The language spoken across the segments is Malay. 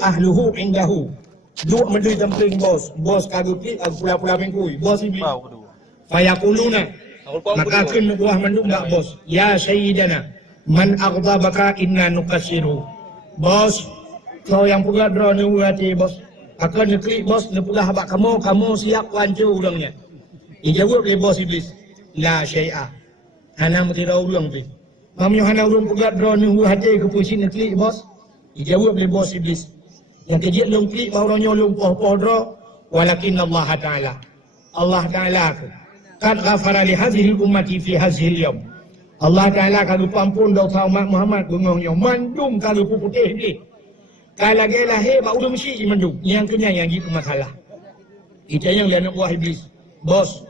ahluhu indahu. Duk mendui templing bos kagak klik pula-pula mengkui, bos iblis. Fayaquluna, maka akan buah mendung tak bos. Ya sayyidana, man aghdabaka inna nukassiru. Bos, kau yang pegat drone hati bos. Akan neklik bos, nepegah habak kamu siap wancur urangnya. Dijawab oleh bos iblis. La syai'a. Hana mutira urang tu. Mamnya hana urang pegat drone hati ke pusin neklik bos. Dijawab oleh bos iblis. Yang kejit long klik bauranya long poh-poh walakin Allah Ta'ala. Allah Ta'ala kan ghafara li hadhihi ummati fi hadhihi al-yawm. Allah Ta'ala kalau pampun dah tahu Muhammad bengongnya mandum kalau putih ni. Kalau gelah hebat udah mesti mandum. Yang kena yang gitu masalah. Itu yang dia nak buah iblis. Bos,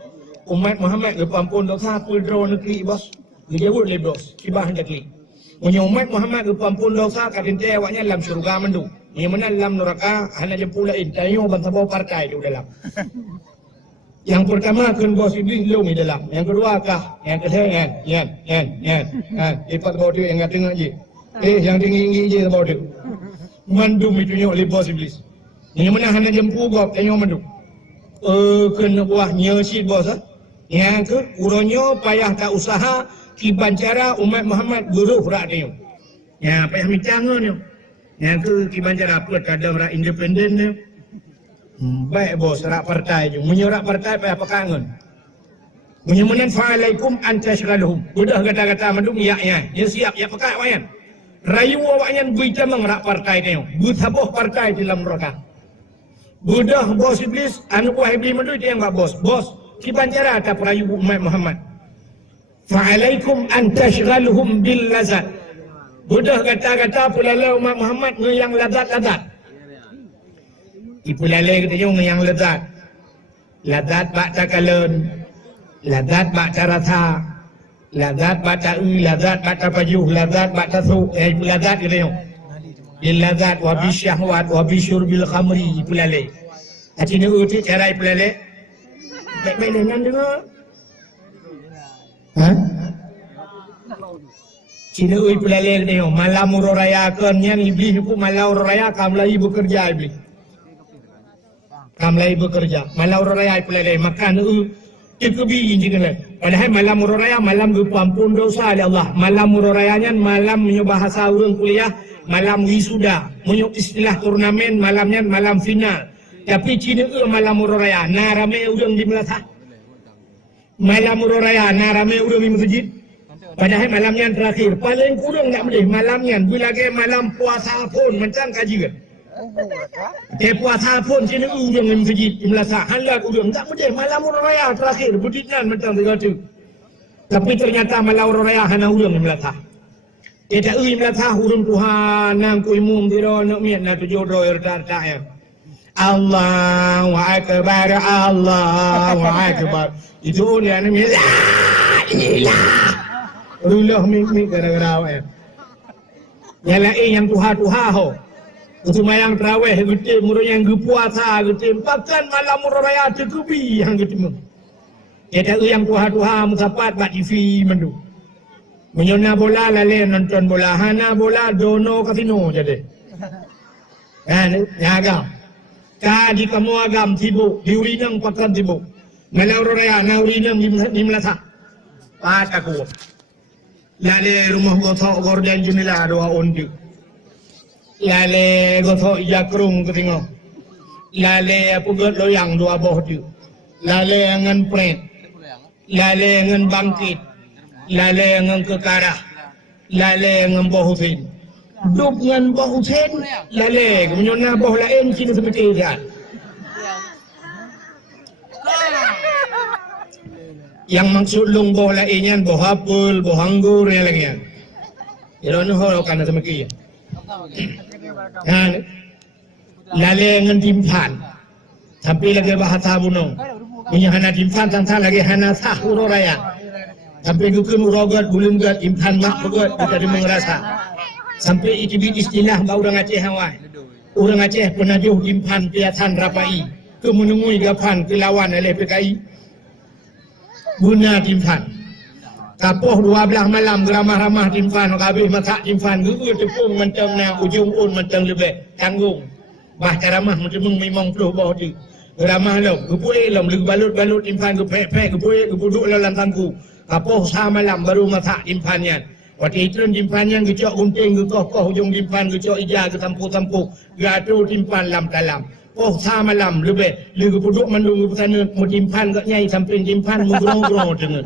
umat Muhammad le pampun dah tahu draw negeri bos. Dia buat le bos, kibah hendak klik. Punya umat Muhammad le pampun dah tahu kadang awaknya dalam syurga mandum. Yang mana dalam neraka hanya jempulain tayo bantabau partai di dalam. Yang pertama kan bos iblis lu di dalam. Yang kedua kah? Yang ketiga lipat bau dia yang enggak tengok je. Yang tinggi je bau dia. Mandum itu nyok oleh bos iblis. Yang mana hanya jempu gop tayo mandum. Kena buahnya si bos ah. Yang ke uronyo payah tak usaha kibancara umat Muhammad buruh rak tayo. Ya payah micang ni. Yang ke kibancara apa kadang rak independen ni. Baik bos rak partai je. Menyorak partai payah pekangan. Menyamanan fa'alaikum antashghaluhum. Udah kata-kata mandum ya. Dia siap ya pekat wayan. Rayu awaknya berjamang rak partai ni. Butaboh partai dalam neraka. Budah bos iblis, anu buah iblis mandum dia yang buat bos. Bos kibancara tak perayu umat Muhammad. Fa'alaikum antashghaluhum bil lazat. Budah kata-kata pulala umat Muhammad yang lazat-lazat. Ipulala kata yang lazat. Lazat bak takalun. Lazat bak tarasa. Lazat bak ta'u. Lazat bak tapajuh. Lazat bak tasu. Lazat kata yang. Bil lazat wa bisyahwat wa bisyurbil khamri. Ipulala. Hati ni uti cara ipulala. Baik-baik dengan dengar. Ha? Cina ui pelalek ni, malam ururaya kan yang iblis itu malam ururaya kamlai bekerja iblis. Kamlai bekerja, malam ururaya pelalek makan itu bi injingan. Padahal malam ururaya malam berpampun dosa oleh Allah. Malam ururayanya malam menyubah bahasa orang kuliah, malam wisuda, menyub istilah turnamen malamnya malam final. Tapi Cina malam ururaya, narame udang di Melaka. Malam ururaya, narame udang di masjid. Padahal malamnya terakhir, paling kurang tak boleh malamnya. Bila ke malam puasa pun macam kaji kan. Puasa pun sini udang yang masjid Melasa, hangat udang tak boleh. Malam raya terakhir, buditnan macam tu. Tapi ternyata malam raya hana udang yang Melasa. Kita Melasa udang Tuhan, nang kuimum diro nak miat nak tujuh doa erta ya. Allahu Akbar, Allahu Akbar. Itu dia ni ilah. Rulah mimpi gara-gara awak. Nyalain yang tuha-tuha ho. Untuk mayang terawih gitu, murah yang puasa gitu. Bahkan malam raya terkubi yang gitu. Kita yang tuha-tuha musapat bak TV mendu. Menyona bola lale nonton bola, hana bola dono kasino jadi. Kan nyaga. Ka di kamu agam sibuk, di urinang pakan sibuk. Malam raya na urinang di Melasa. Pataku. Lale rumah gotok gorden jumlah doa undi. Lale gotok jakrung ketinggal. Lale pugat loyang doa boh tu. Lale angan pret. Lale angan bangkit. Lale angan kekarah. Lale angan boh Husin. Duk ngan boh Husin. Lale kemudian boh lain sini seperti itu. Yang maksud lung boh lainnya boh apel, boh anggur yang lagi. Jadi ni orang kan sama kia. Kan, lale ngan timpan, tapi lagi bahasa bunong. Punya hana timpan, tantang lagi hana sah ururaya. Sampai dukun urogat, bulun gat, timpan mak begat, kita mengerasa. Sampai itu istilah bau orang Aceh Hawaii. Orang Aceh penajuh timpan piatan rapai, kemenungui gapan kelawan oleh PKI. Guna timpan. Kapoh 12 malam geramah-ramah timpan, habis masak timpan, gugur tepung macam na ujung un macam lebih tanggung. bah ceramah macam memang peluh bawah tu ramah lo gepui lo balut impan gepek gepui gepuduk lo lantangku kapoh sa malam baru masak impannya waktu itu impannya gecok gunting gekoh hujung impan gecok ija ke tampu gaduh impan lam dalam oh sa malam lebih gepuduk mandung sana mau impan kat nyai sampai impan mengrong-grong dengan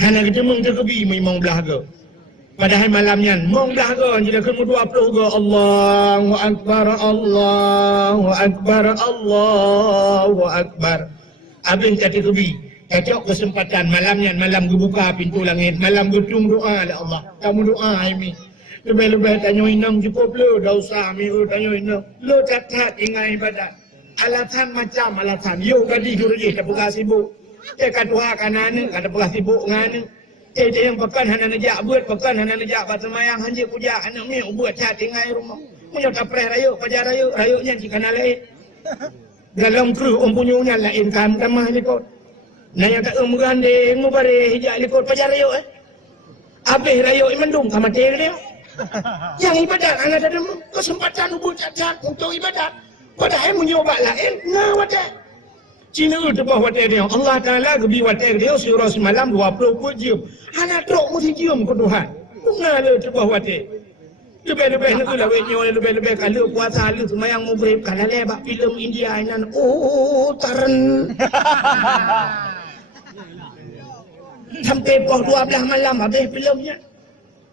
hana ketemu terkebi memang belaga padahal malamnya mong belaga jadi kamu 20 ke Allahu Akbar Allahu Akbar Allahu Akbar abin kata kebi cocok kesempatan malamnya malam gebuka pintu langit malam getung doa lah Allah kamu doa ini lebih-lebih tanya inang cukup lo dah usah ambil tanya inang lo catat ingat ibadat alasan macam alasan yo gadi jurujih tak pernah sibuk kata doa kanan kata pernah sibuk dengan dia yang pekan hana najak buat pekan hana najak bat semayang hanjir puja anak mi buat cat tinggal rumah punya tapres rayuk pajar rayuknya di kana lain dalam kru punyunya lain kan tamah likot nanya tak umgande ngubare hijak likot pajar rayuk habis rayuk mendung sama dia yang ibadat anak ada kesempatan ubud cacat untuk ibadat padahal menyoba lain ngawat Cina tu bawah wadah dia Allah Ta'ala kebi wadah dia surah semalam 20 pun cium anak truk mesti cium ke Tuhan bunga dia tu bawah wadah lebih-lebih nak lah wetnya lebih-lebih kalau puasa lu semayang mau beri kalau lebak filem India ini oh taran sampai pukul 12 malam habis filmnya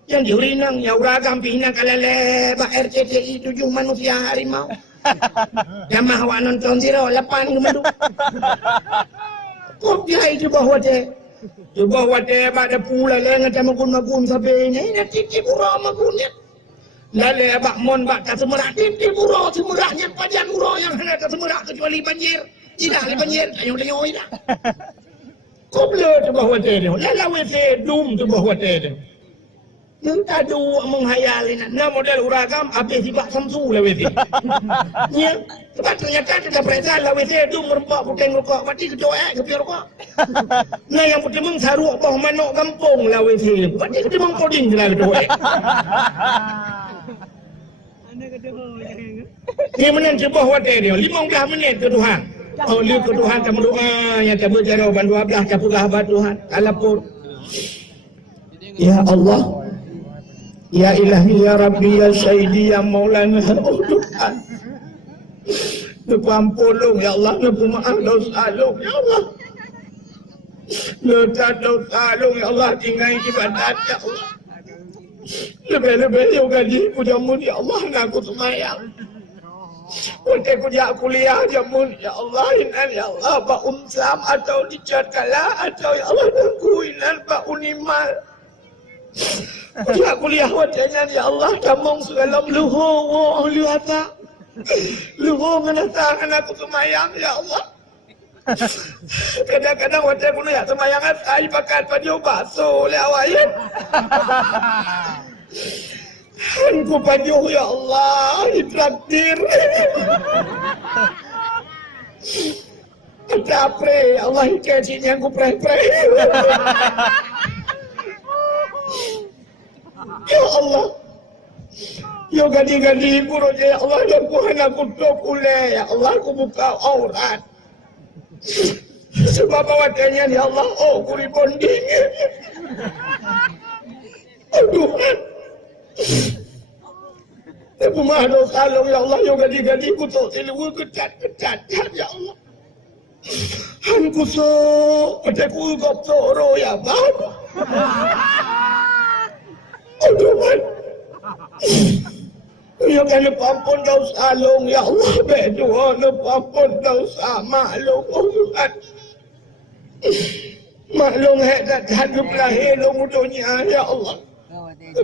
yang diurinang yang uragam pihina kalau lebak RCTI 7 manusia harimau Jamah awak nonton zero lepan ke madu. Kau biar itu bawah wadah. Itu bawah wadah pada pula lengan sama magun sabenya. Ini titip urah magunnya. Lalu abak mon bak tak semerak titip urah semeraknya pajan urah yang hanya tak semerak kecuali banjir. Tidak ada banjir. Tanyong tidak. Kau bela itu bawah wadah dia. Lalu WC dum itu bawah wadah dia. Yang tadu menghayali nak model uragam habis dibak samsu lah WC. Ya, sebab ternyata tidak perasaan lah WC itu merempak puteng rokok, mati kecoak ke pior rokok. Nah yang putih meng saruk bawah manok kampung lah WC. Mati kita meng koding lah kecoak. Dia menang sebuah wadah dia 15 minit ke Tuhan. Oh lihat ke Tuhan kamu doa yang kamu jawaban 12 kamu sahabat Tuhan. Alapur. Ya Allah. Ya ilahi ya Rabbi ya Sayyidi ya Maulana oh Tuhan Ampun ya Allah maaf dosa ya Allah dosa ya Allah tinggal ibadat ya Allah lebih-lebih juga di pujamu ya Allah aku semayang untuk kuliah jamun ya Allah inan ya Allah Pak Unsam atau dicat kalah atau ya Allah aku inan Pak Unimal kuliah wajahnya ya Allah kamong segala luho liwata luho ngenata anakku semayang ya Allah kadang-kadang wajah kuliah semayang ay pakai baju bakso lewayan aku baju ya Allah ditraktir kita pre Allah ikasinya aku pre Ya Allah Ya gadi-gadi burunya ya Allah ya Tuhan aku tokule ya Allah aku buka aurat sebab wajahnya ya Allah oh kuri bonding oh Tuhan aku mah dosa lo ya Allah ya gadi-gadi ku tok silu kecat ya Allah hanku so pedeku gop soro ya bang oh Tuhan ya kan ampun dosa long ya Allah berdoa ampun dosa maklum oh Tuhan maklum hedat hadap lahir long dunia ya Allah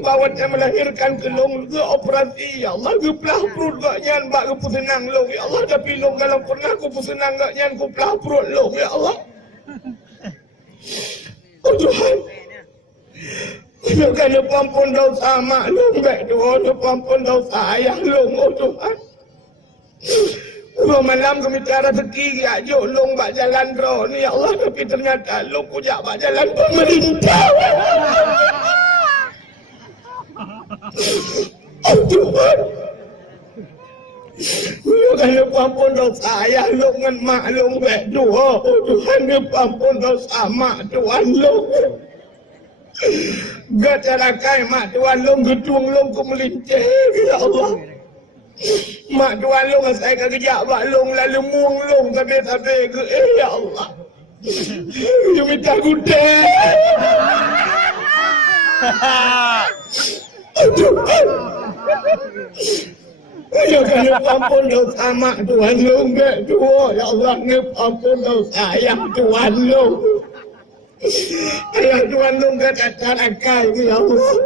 bawa dia melahirkan ke long ke operasi ya Allah ke pelah perut gak nyan bak ke pusenang long ya Allah tapi long kalau pernah ku pusenang gak nyan ku pelah perut long ya Allah oh Tuhan ya kan ampun dosa maklum berdoa ampun dosa ayah long oh Tuhan malam kami cara rezeki ya jok long bak jalan drone ya Allah tapi ternyata long kujak bak jalan pemerintah oh Tuhan Karena ampun dosa ayah lu dengan mak lu berdoa. Oh Tuhan, ampun dosa mak Tuhan lu. Gak terakai mak Tuhan lu gedung lu ku melintir. Ya Allah. Mak Tuhan lu saya kejap mak lu lalu muang lu sampai ke ya Allah. You minta gudang. Ya kan ampun dosa mak Tuhan lu enggak dua. Ya Allah, ampun dosa ayah Tuhan lu. Ayah Tuhan lu enggak terakai ya Allah.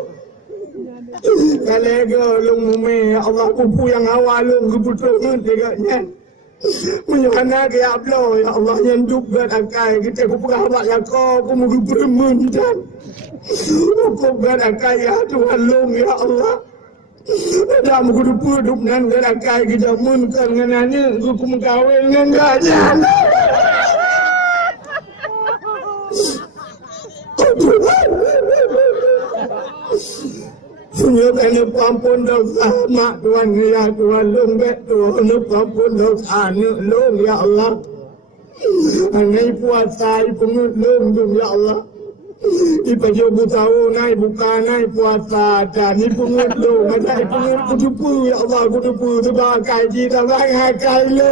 Kalega lu mumi ya Allah, kupu yang awal lu kebutuhan tegaknya. Menyana ke ablo ya Allah yang duk akai kita ku pegawai ya kau ku mugi bermendan. Ku akai ya Tuhan lu ya Allah. Ada mugi hidup nan akai kita mun kan nganane ku mengkawin ngajak. Punya kena ampun dosa mak Tuhan ya Tuhan lu Tuhan ampun dosa lu ya Allah. Anai puasa ipungut lu ya Allah. Ipajo butahu nai buka nai puasa dan ipungut lu ada ipungut kudupu ya Allah kudupu sebagai kita bagai lu.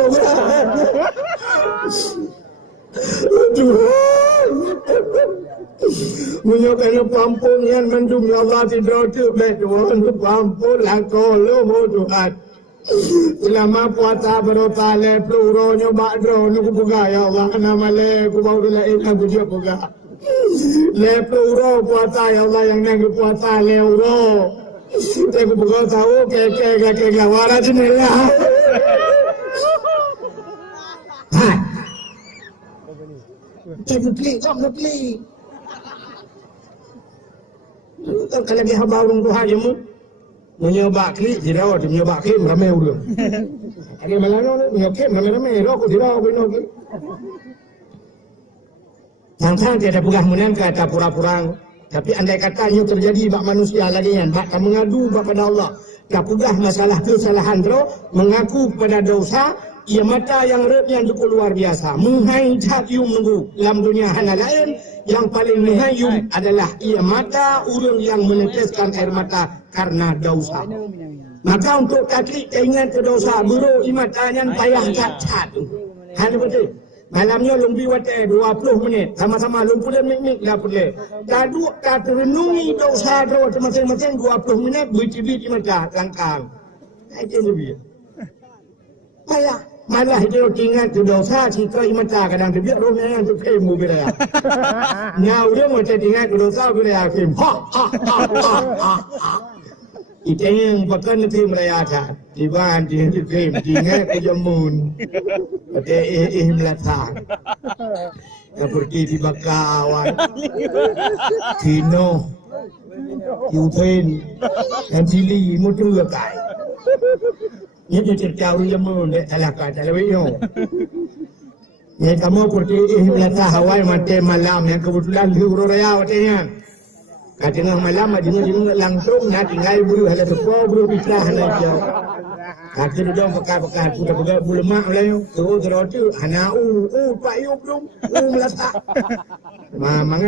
Tuhan. Menyokong pampun yang mendung ya Allah tidak terbaik Tuhan pampun langkau lu Tuhan. Selama puasa berota le peluru nyoba dro nu buka ya Allah nama le ku bau dulu aku dia buka. Le peluru puasa ya Allah yang nang puasa le uro. Aku buka tahu ke gawara jendela. Hai. Aku klik kamu klik. Kalau dia bangun Tuhan jemu, menyoba klik tidak ada menyoba klik ramai udah. Ada malam ni menyoba ramai rokok tidak ada lagi. Jangan tidak pegah menang kata pura-pura. Tapi andai katanya terjadi bak manusia lagi yang bak mengadu kepada Allah. Tak pegah masalah kesalahan terus mengaku pada dosa. Ia mata yang rednya cukup luar biasa. Menghai jatium nunggu dalam dunia hana lain. Yang paling menghayum adalah ia mata orang yang meneteskan air mata karena dosa. Maka untuk kaki ingat ke dosa buru imatanya payah cat-cat. Hanya betul. Malamnya lumpi wate 20 menit. Sama-sama lumpi dan mik-mik dah boleh. Tak terenungi dosa terus masing-masing 20 menit. Biji-biji mata langkang. Itu lebih. Payah. Malah dia ingat ke dosa kita imata kadang dia rohnya yang terkem mubiraya. Nyau dia macam ingat ke dosa mubiraya kem. Itu yang pakai nanti meraya dah. Iban dia terkem ingat ke jamun. Ada melata. Seperti di Bakawan, Kino, Ukraine, dan Chile, mutu lekai. Ini cerita orang jamun dek talakat talawiyo. Ini kamu seperti melata Hawaii mati malam yang kebetulan huru raya katanya. Katanya malam adanya langsung nak tinggal buru ada sepuh buru bicara aja. Katanya dong pekat budak bulu mak lain. Terus hana pak yuk dong melata.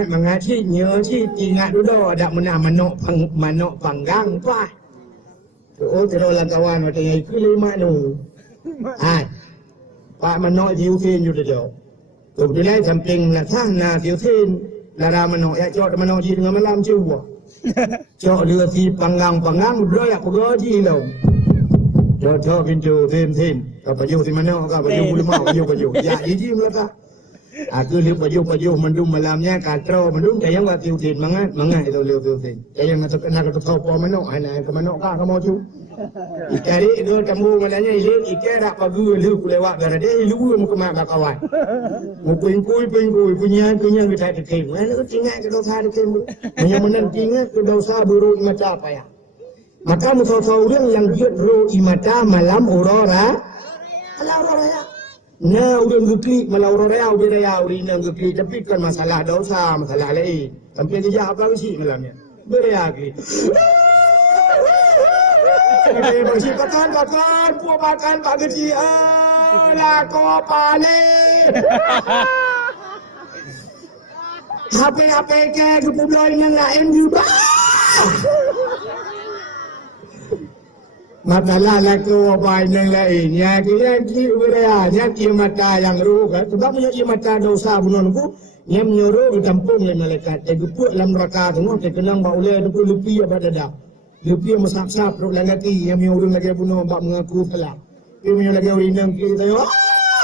Mengaji nyoci ingat dulu ada manok panggang pak. Terus kawan katanya itu lima nu. Pak manok diusin juga jauh. Kebetulan samping sana diusin. Lara manok ya cok manok di tengah malam cuba. Cok lừa si panggang udah ya pergi lo. Cok pintu tim. Apa jauh si manok apa jauh bulu mau jauh. Ya ini mereka. Aku lihat baju mendung malamnya katro mendung kayak nggak tiutin mangat itu lihat tiutin kayak nggak nak ketop manok hanya ke manok kah kamu cu ikari itu kamu malanya itu ikara pagi lu lewat gara dia lu mau kemana kawan mau pingkui punya kita terkait mana tinggal ke dosa terkait hanya menantinya ke dosa buruk mata apa ya maka musuh yang dia ro imata malam aurora ya. Nah, udah ngeklik malah orang raya udah ngeklik tapi kan masalah dosa, masalah lain. Sampai dia apa sih malamnya? Beraya klik. Bagi makan, puas makan Pak Kecil. Lah kau paling. HP ke kepulau dengan lain juga. Makalah laku apa yang lainnya kira kira mata yang ruga sebab punya mata dosa bunonku yang menyuruh ditampung oleh malaikat tegepuk dalam neraka semua terkenang bau le tu lupi apa dadah lupi masak-sak perut lelaki yang menyuruh lagi bunuh bab mengaku salah dia punya lagi winang kita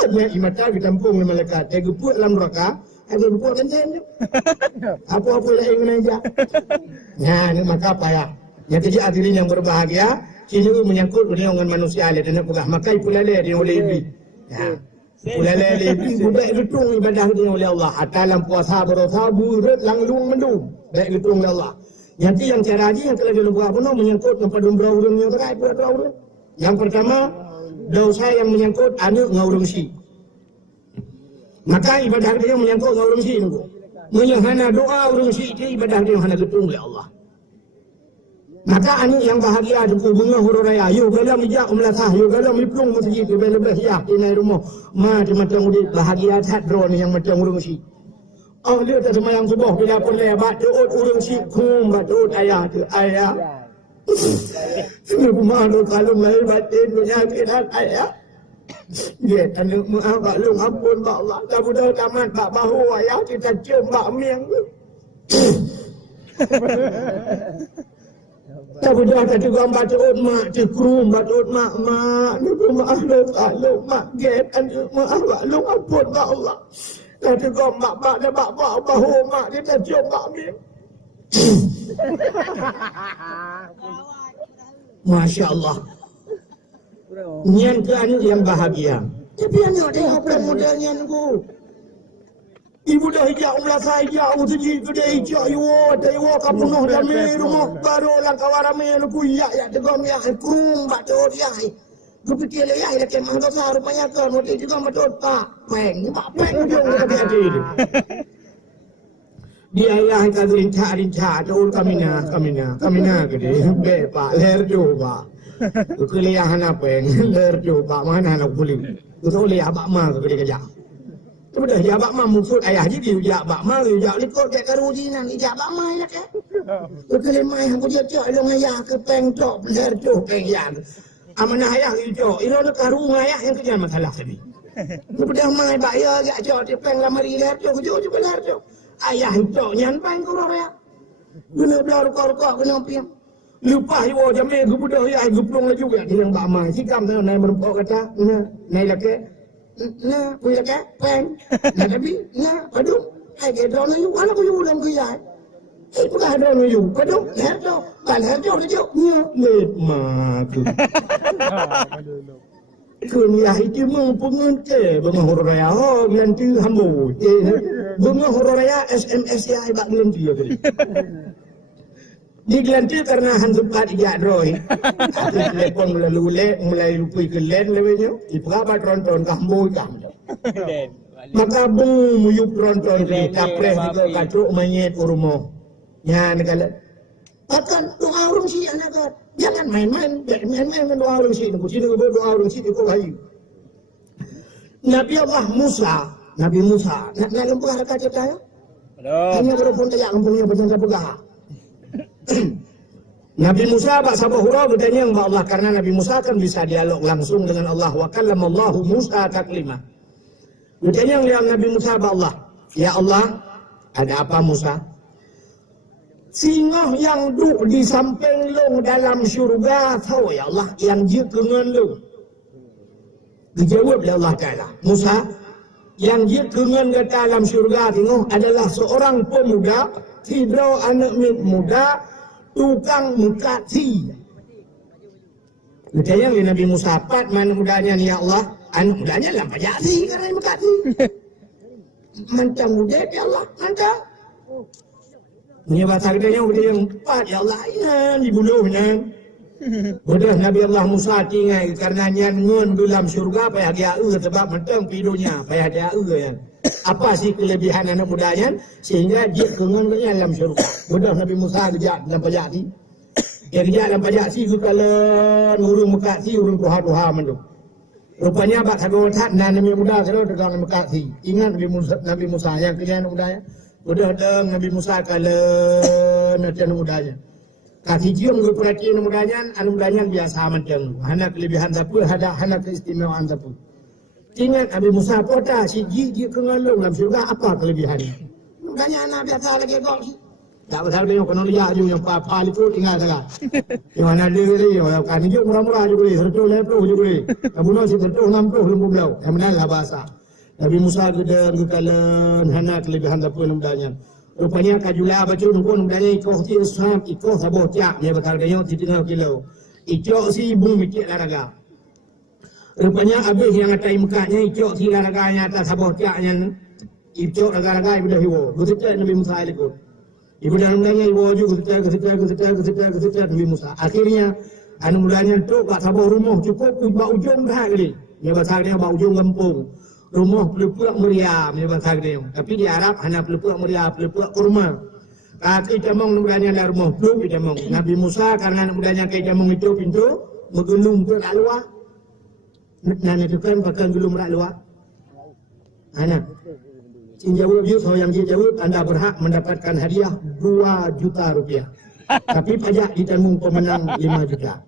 dia mata ditampung oleh malaikat tegepuk dalam neraka ada buku kencing apa-apa yang aja nah ni maka apa ya yang kerja hadirin yang berbahagia ini menyangkut dengan manusia le dan pegah makai pula le dia oleh ibi. Ya. Pula le ibi budak getung ibadah dia oleh Allah. Dalam puasa berdosa buret langlung mendung. Baik getung oleh Allah. Jadi yang cara haji yang telah dilakukan pun menyangkut kepada umrah urang yang terai pula urang. Yang pertama dosa yang menyangkut anak ngaurung si. Maka ibadah dia menyangkut ngaurung si itu. Menyahana doa urang si itu ibadah dia hana getung oleh Allah. Maka anak yang bahagia dengan bunga huru raya, yo galam ijak melatah, yo galam liplung masjid, lebih-lebih ya di naik rumah. Macam-macam udah bahagia tak drone yang macam urang si. Oh dia tak semayang subuh bila pun dia batut urang si kum batut ayah tu ayah. Rumah tu kalau mai batin punya kirat ayah. Dia anak maaf baklung ampun bak Allah. Tak budak tamat bak bahu ayah kita cium bak miang. Tapi dah kata gam batut mak cekrum batut mak ni maaf lo mak get maaf lo ampun bak Allah. Kata gam mak dah bak bahu mak kita cium mak ni. Masya Allah. Nyan ke anak yang bahagia. Tapi anak dia apa modalnya aku. Ibu dah hijau melasai hijau sejik ke dia hijau iwo kapunuh dalam rumah baru orang kawan ramai lupu ya tegom ya krum batur ya kupikir ya ila kemang dosa rupanya kan waktu juga batur tak peng jong ke dia dia ya kita rinca tur kamina ke dia be pak ler coba keliahan apa yang ler coba mana nak boleh betul lihat abak mah ke dia kerja. Sudah ya bak ma musuh ayah jadi ya bak ma ya likot ke karujinan ya bak ma ya ke. Kele mai hang dia cok long ayah ke peng cok bener cok peng ya. Amanah ayah cok iro karu ayah yang kerja masalah tadi. Sudah mai bak ya cok dia peng lamari ler cok jo bener cok. Ayah cok nyan peng kurang ya. Bener belar kor kena piang. Lupa yo jame gubudah ya guplong juga dia bak ma sikam tu nai merempok kata nai lake na punya ke pen na tapi na padung ai ke don yu ana ko yu lam ku ya ai ku ka don yu padung her do kan her do ni jo le ma ku ku ni ai ti mong pungun ke bang horaya ho bian tu hambo bang horaya SMS ya ai bak bian dia tadi digelanti karena handupat ijak droi. Telepon mulai lupui ke len lewenya. Ipaka tronton kambo kam. Maka bung muyup tronton ke kapres juga kacuk manyet urumo. Ya negala. Akan doa orang si anak kat. Jangan main-main dengan doa orang si. Sini doa orang si itu hayu. Nabi Allah Musa. Nak lempah dekat cerita ya? Hanya berpun tak lempahnya berjangka pegah. Nabi Musa bak sabah hurau bertanya kepada Allah karena Nabi Musa kan bisa dialog langsung dengan Allah wa kallamallahu Musa taklima. Bertanya yang Nabi Musa kepada Allah, ya Allah, ada apa Musa? Singa yang duduk di samping long dalam syurga tahu ya Allah yang je kengan long. Dijawab oleh Allah Taala, Musa, yang je kengan ke dalam syurga tengok adalah seorang pemuda, hidro anak muda tukang mukati. Bertanya Nabi Musa, pat mana mudanya ni ya Allah? Anak mudanya lah pajasi kerana mukati. Macam muda ya Allah, macam. Punya bahasa katanya muda yang pat ya Allah, ya dibunuhnya. Bodoh Nabi Allah Musa tinggal kerana nyan dalam syurga payah dia sebab mentang pidunya payah dia ya. Apa sih kelebihan anak mudanya sehingga dia kengan dalam syurga. Bodoh Nabi Musa kerja dan pajak ni. Kerja dalam pajak si ke kala urung mekat si urung tuha-tuha mandu. Rupanya bak kado tat dan Nabi muda kalau dagang mekat si. Ingat Nabi Musa yang kerja anak mudanya. Udah deng Nabi Musa kala nanti anak mudanya. Kaki cium ke perhatian anak mudanya biasa macam. Hana kelebihan siapa, hana keistimewaan siapa. Ingat Nabi Musa kota si dia kengalung dalam surga apa kelebihannya. Mudanya anak biasa lagi kok. Tak pasal dia kena lihat je yang pali tu tinggal sangat. Yang mana dia ni, kan ni murah-murah juga boleh, 120 juga boleh. Abuno si 160 lembu belau. Yang mana lah bahasa. Nabi Musa gedeng kekalan hana kelebihan apa mudanya. Rupanya kajulah baca nungkun mudanya ikoh ti Islam, ikoh saboh tiak dia bakal dia ti tengah kilo. Icok si ibu mikir laraga. Rupanya habis yang atai mukanya icok si laraganya atas saboh tiaknya. Icok laga-laga ibu dah hiwo. Betul Nabi Musa ikut. Ibu dan mudanya ibu juga ketika Nabi Musa. Akhirnya anu mudanya tu kat sabuh rumah cukup bak ujung dah kali. Dia bahasa dia bak ujung kampung. Rumah pelupuk meriam dia bahasa dia. Tapi di Arab hanya pelupuk meriam, pelupuk kurma. Kaki jamong mudanya ada rumah pelupuk di jamong. Nabi Musa karena mudanya ke jamong itu pintu menggelung ke luar. Nan itu kan pakai gelung rak luar. Anak jawab you, yang jawab anda berhak mendapatkan hadiah 2 juta rupiah. Tapi pajak ditanggung pemenang 5 juta.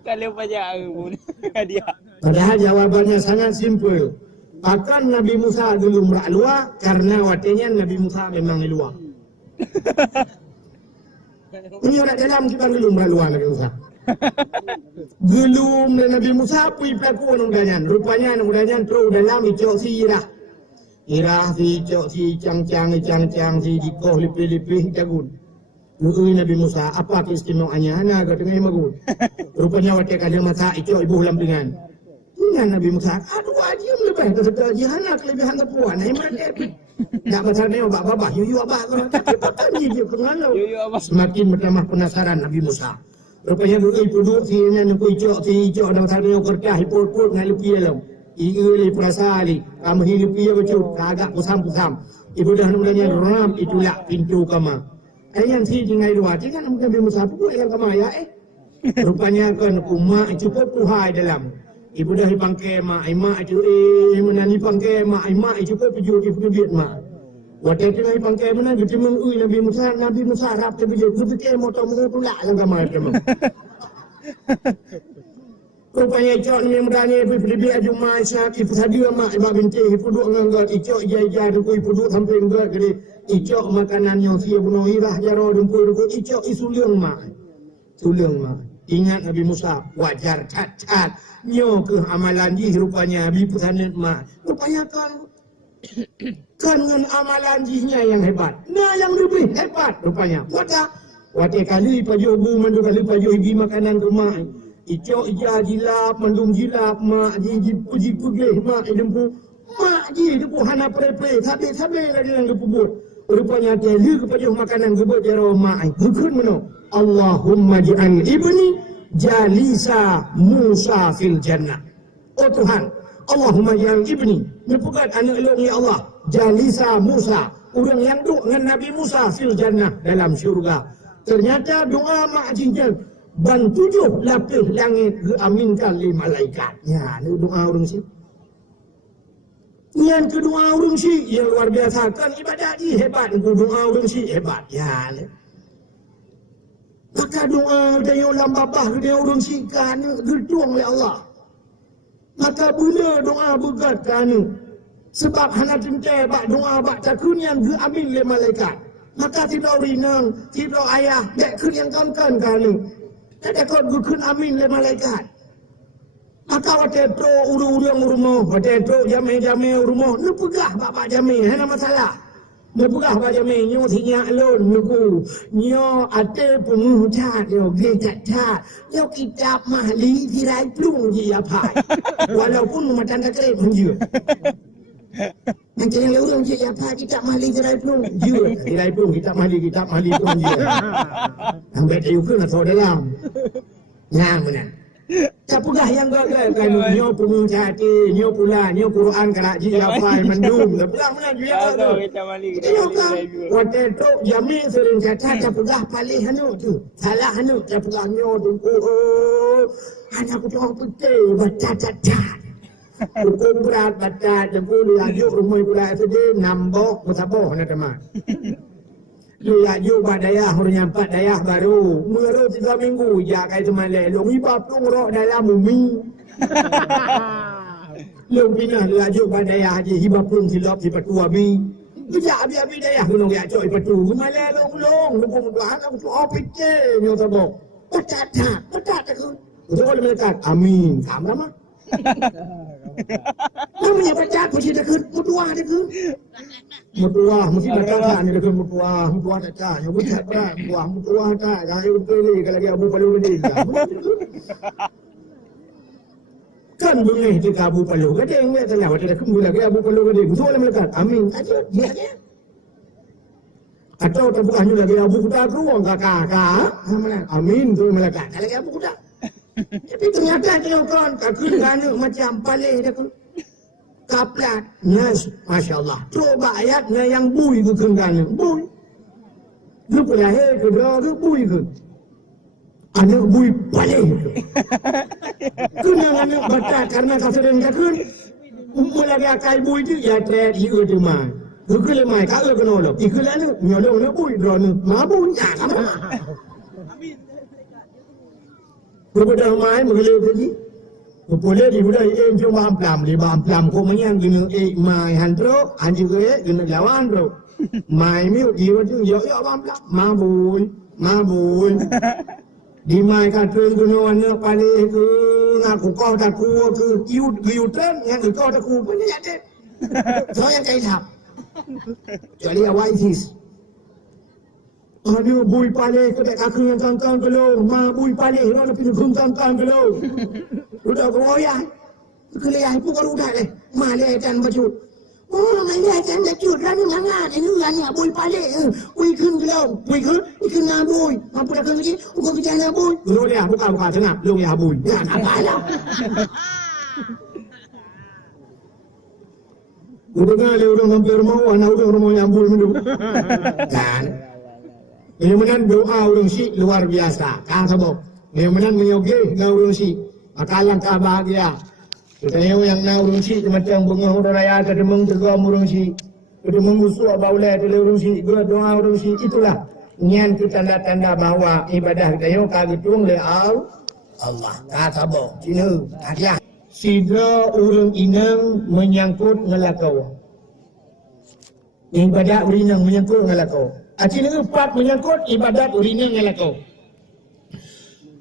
Kalau pajak pun hadiah. Padahal jawabannya sangat simpel. Bahkan Nabi Musa dulu merak luar karena watenya Nabi Musa memang luar. Ini orang dalam kita dulu merak luar Nabi Musa. Gelum Nabi Musa pui pelaku nungdanyan. Rupanya nungdanyan terus dalam icok sirah. Irah si cok si cang-cang si dikoh lipih-lipih jagun. Nuui Nabi Musa apa keistimewaannya? Hana kata dengai magun. Rupanya waktu kada masa icok ibu lampingan. Ingat Nabi Musa, aduh ajiam lebih ketika hana kelebihan tepuan. Hai mereka. Tak pasal dia babah yuyu abah kalau tak tanya dia kengalau. Semakin bertambah penasaran Nabi Musa. Rupanya duduk si nukui icok dan pasal dia kerja hipur-hipur ngai lipih dalam. Iuli perasali, kamu hidup ia betul, agak pusam-pusam. Ibu dah namanya ram itulah pintu kama. Yang si tinggal luar, jangan Nabi Musa pun yang kama ya Rupanya kan umat cukup puhai dalam. Ibu dah dipangkai mak, mak itu menani pangkai mak cukup pijul ibu duit mak. Waktu itu lagi pangkai mana gitu mengui Nabi Musa harap terpijul, berfikir motor pula yang kama itu. Rupanya icok ni mudanya ibu ajuma Aisyah ibu hadir mak ibu binti ibu duduk nganggat icok ijah dukui ibu duduk sampai nganggat jadi icok makanan yang siap bunuh irah jaro dukui icok isuliang mak ingat Nabi Musa wajar cat nyo ke amalan jih rupanya Nabi pesanan mak rupanya kan dengan amalan jihnya yang hebat nah yang lebih hebat rupanya wata kali paju bu mandu kali paju ibi makanan ke mak icok ija jilap, mandung jilap, mak ji puji pugih, mak dempu, mak ji dempu hana pre-pre, sabe lagi yang kepubut. Rupanya telu kepada makanan gebut jaro mak. Rukun meno. Allahumma ja'al ibni jalisa Musa fil jannah. Oh Tuhan, Allahumma ja'al ibni, merupakan anak elok ya Allah, jalisa Musa, orang yang duduk dengan Nabi Musa fil jannah dalam syurga. Ternyata doa mak jinjal ban 7 lapis langit diaminkan oleh malaikat. Ya, ini doa orang si. Yang kedua orang si yang luar biasa kan ibadat ni hebat. Doa orang si hebat. Ya, ni. Maka doa dari ulam babah dari orang si kan gertuang oleh Allah. Maka bila doa begat kan sebab hana cinta bak doa bak takun yang diamin oleh malaikat. Maka tidak rinang, tidak ayah, dek kun yang kan kan ada kau gukun amin le malaikat. Maka waktu itu urang rumah, waktu itu jame rumah, lu pegah bapak jame, hana masalah. Lu pegah bapak jame, nyo tinya alun, nuku, nyo ate pengucat, nyo gecat, nyo kitab mahli tirai plung je apa. Walaupun matan tak kerep je. Nanti yang orang je apa kitab mahli tirai plung je, tirai plung kitab mahli plung je. Sampai dia pun nak tahu dalam. Nah, mana? Capugah yang gagal kan nyo pengucati, nyo pula, nyo Quran karaji hafal mendung. Pulang mana dia Tahu tu. kita mali kita Tengok mali kan, review. waktu tu Jamil sering kata capugah paling hanu tu. Salah hanu capugah nyo tu. Oh, anak aku tu orang putih, baca-cacat. Hukum berat baca jemput lajuk rumah pula saja nambok bersabar nak teman. Lu lajuk buat dayah hurnya 4 dayah baru. Baru 3 minggu ya kai teman le. Lu ibab tu roh dalam bumi. Lu pindah lajuk buat dayah haji hibab pun silap di petua bi. Bijak abi-abi dayah gunung ya coy petu. Malah long-long hukum doa aku tu opike nyo tabok. Pecat aku. Betul kalau melekat. Amin. Sama mah. Namanya pecat mesti dekat mutua dekat. Mutua mesti baca tak ni dekat mutua tak cah. Yang pecat berat mutua tak. Jangan betul ni kalau lagi Abu Palu ni. Kan boleh dekat Abu Palu. Kadang enggak salah waktu dekat lagi Abu Palu ni. Betul kalau melekat. Amin. Aja dia dia. Atau terbuahnya lagi Abu Kuda keruang kakak. Amin tu melekat. Kalau lagi Abu Kuda. Tapi ternyata dia kan kakak gana macam paling dia pun kaplat nas masya-Allah. Coba ayatnya yang bui ke gana bui. Lu lahir ke dah bui ke. Anak bui paling. Kena anak baca karena kasering kakak. Mula dia kai bui tu ya trade hiu tu mah. Bukan lemai kalau kena lo. Iklan ni nyolong nak bui drone mabuk ya sama. Berbeda mai mengelir tadi. Boleh di budaya em cuma amplam di amplam ko menyan guna mai handro anju ke guna lawan ro. Mai mi di watu yo yo amplam mabui. Di mai ka tren guna wana pale ke ngaku kau tak ku ke kiu tren yang kau tak ku punya ya deh. So yang kai tap. Jadi awak is. Aduh, bui palih ke tak kakak yang kangkang ke lo. Ma bui palih lah tapi nak kangkang ke lo. Udah kau ayah. Kelihah pun kalau udah leh. Ma leh dan baju. Oh, ma leh dan baju. Rani mangan. Ini rani bui palih. Bui kun ke lo. Bui kun na bui. Mampu dah kan lagi. Ukau kerja na bui. Lo dia buka senap. Lo ya bui. Ya, apa lah. Udah kali orang hampir mau. Anak orang mau nyambul minum. Kan? Menyamanan doa orang si luar biasa. Kang sabok. Menyamanan menyoge na orang si. Makalang ka bahagia. Kita yang na orang si macam bunga orang raya ke demeng tegam orang si. Ke demeng usul baule ke orang si. Doa orang si itulah. Nian tu tanda-tanda bahawa ibadah kita yo kagitung le Allah. Ka sabok. Cina. Hadiah. Sidra orang inang menyangkut ngelakau. Ibadat urinang menyangkut ngelakau. Acina empat menyangkut ibadat urinang ngelakau.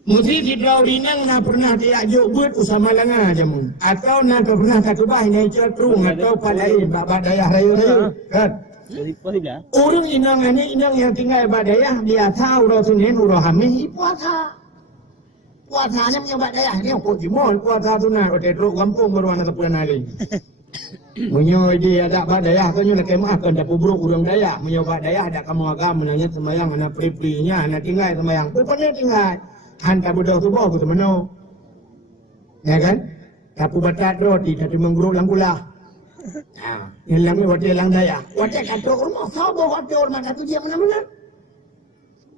Mesti sidra urinang na pernah diajuk buat usama langa jamu. Atau na pernah takubah naik catrung atau padai babat dayah raya-raya. Kan? Orang inang ini inang yang tinggal badayah dia tahu urah Senin urah Hamis puasa. Puasanya menyebab dayah ni kok jemol puasa tu nak hotel truk kampung baru anak tepuan hari. Menyo dia ada badayah kan nak kemah kan dak pubruk urang dayah menyebab dayah ada kamu agam menanya sembayang anak pri-prinya anak tinggal sembayang. Rupanya tinggal hantar budak tu bawa ke mana. Ya kan? Tapu batat roti tadi menggeruk langkulah. Nah, yang lang hotel lang dayah. Hotel kata rumah sabo hotel mana tu dia mana-mana.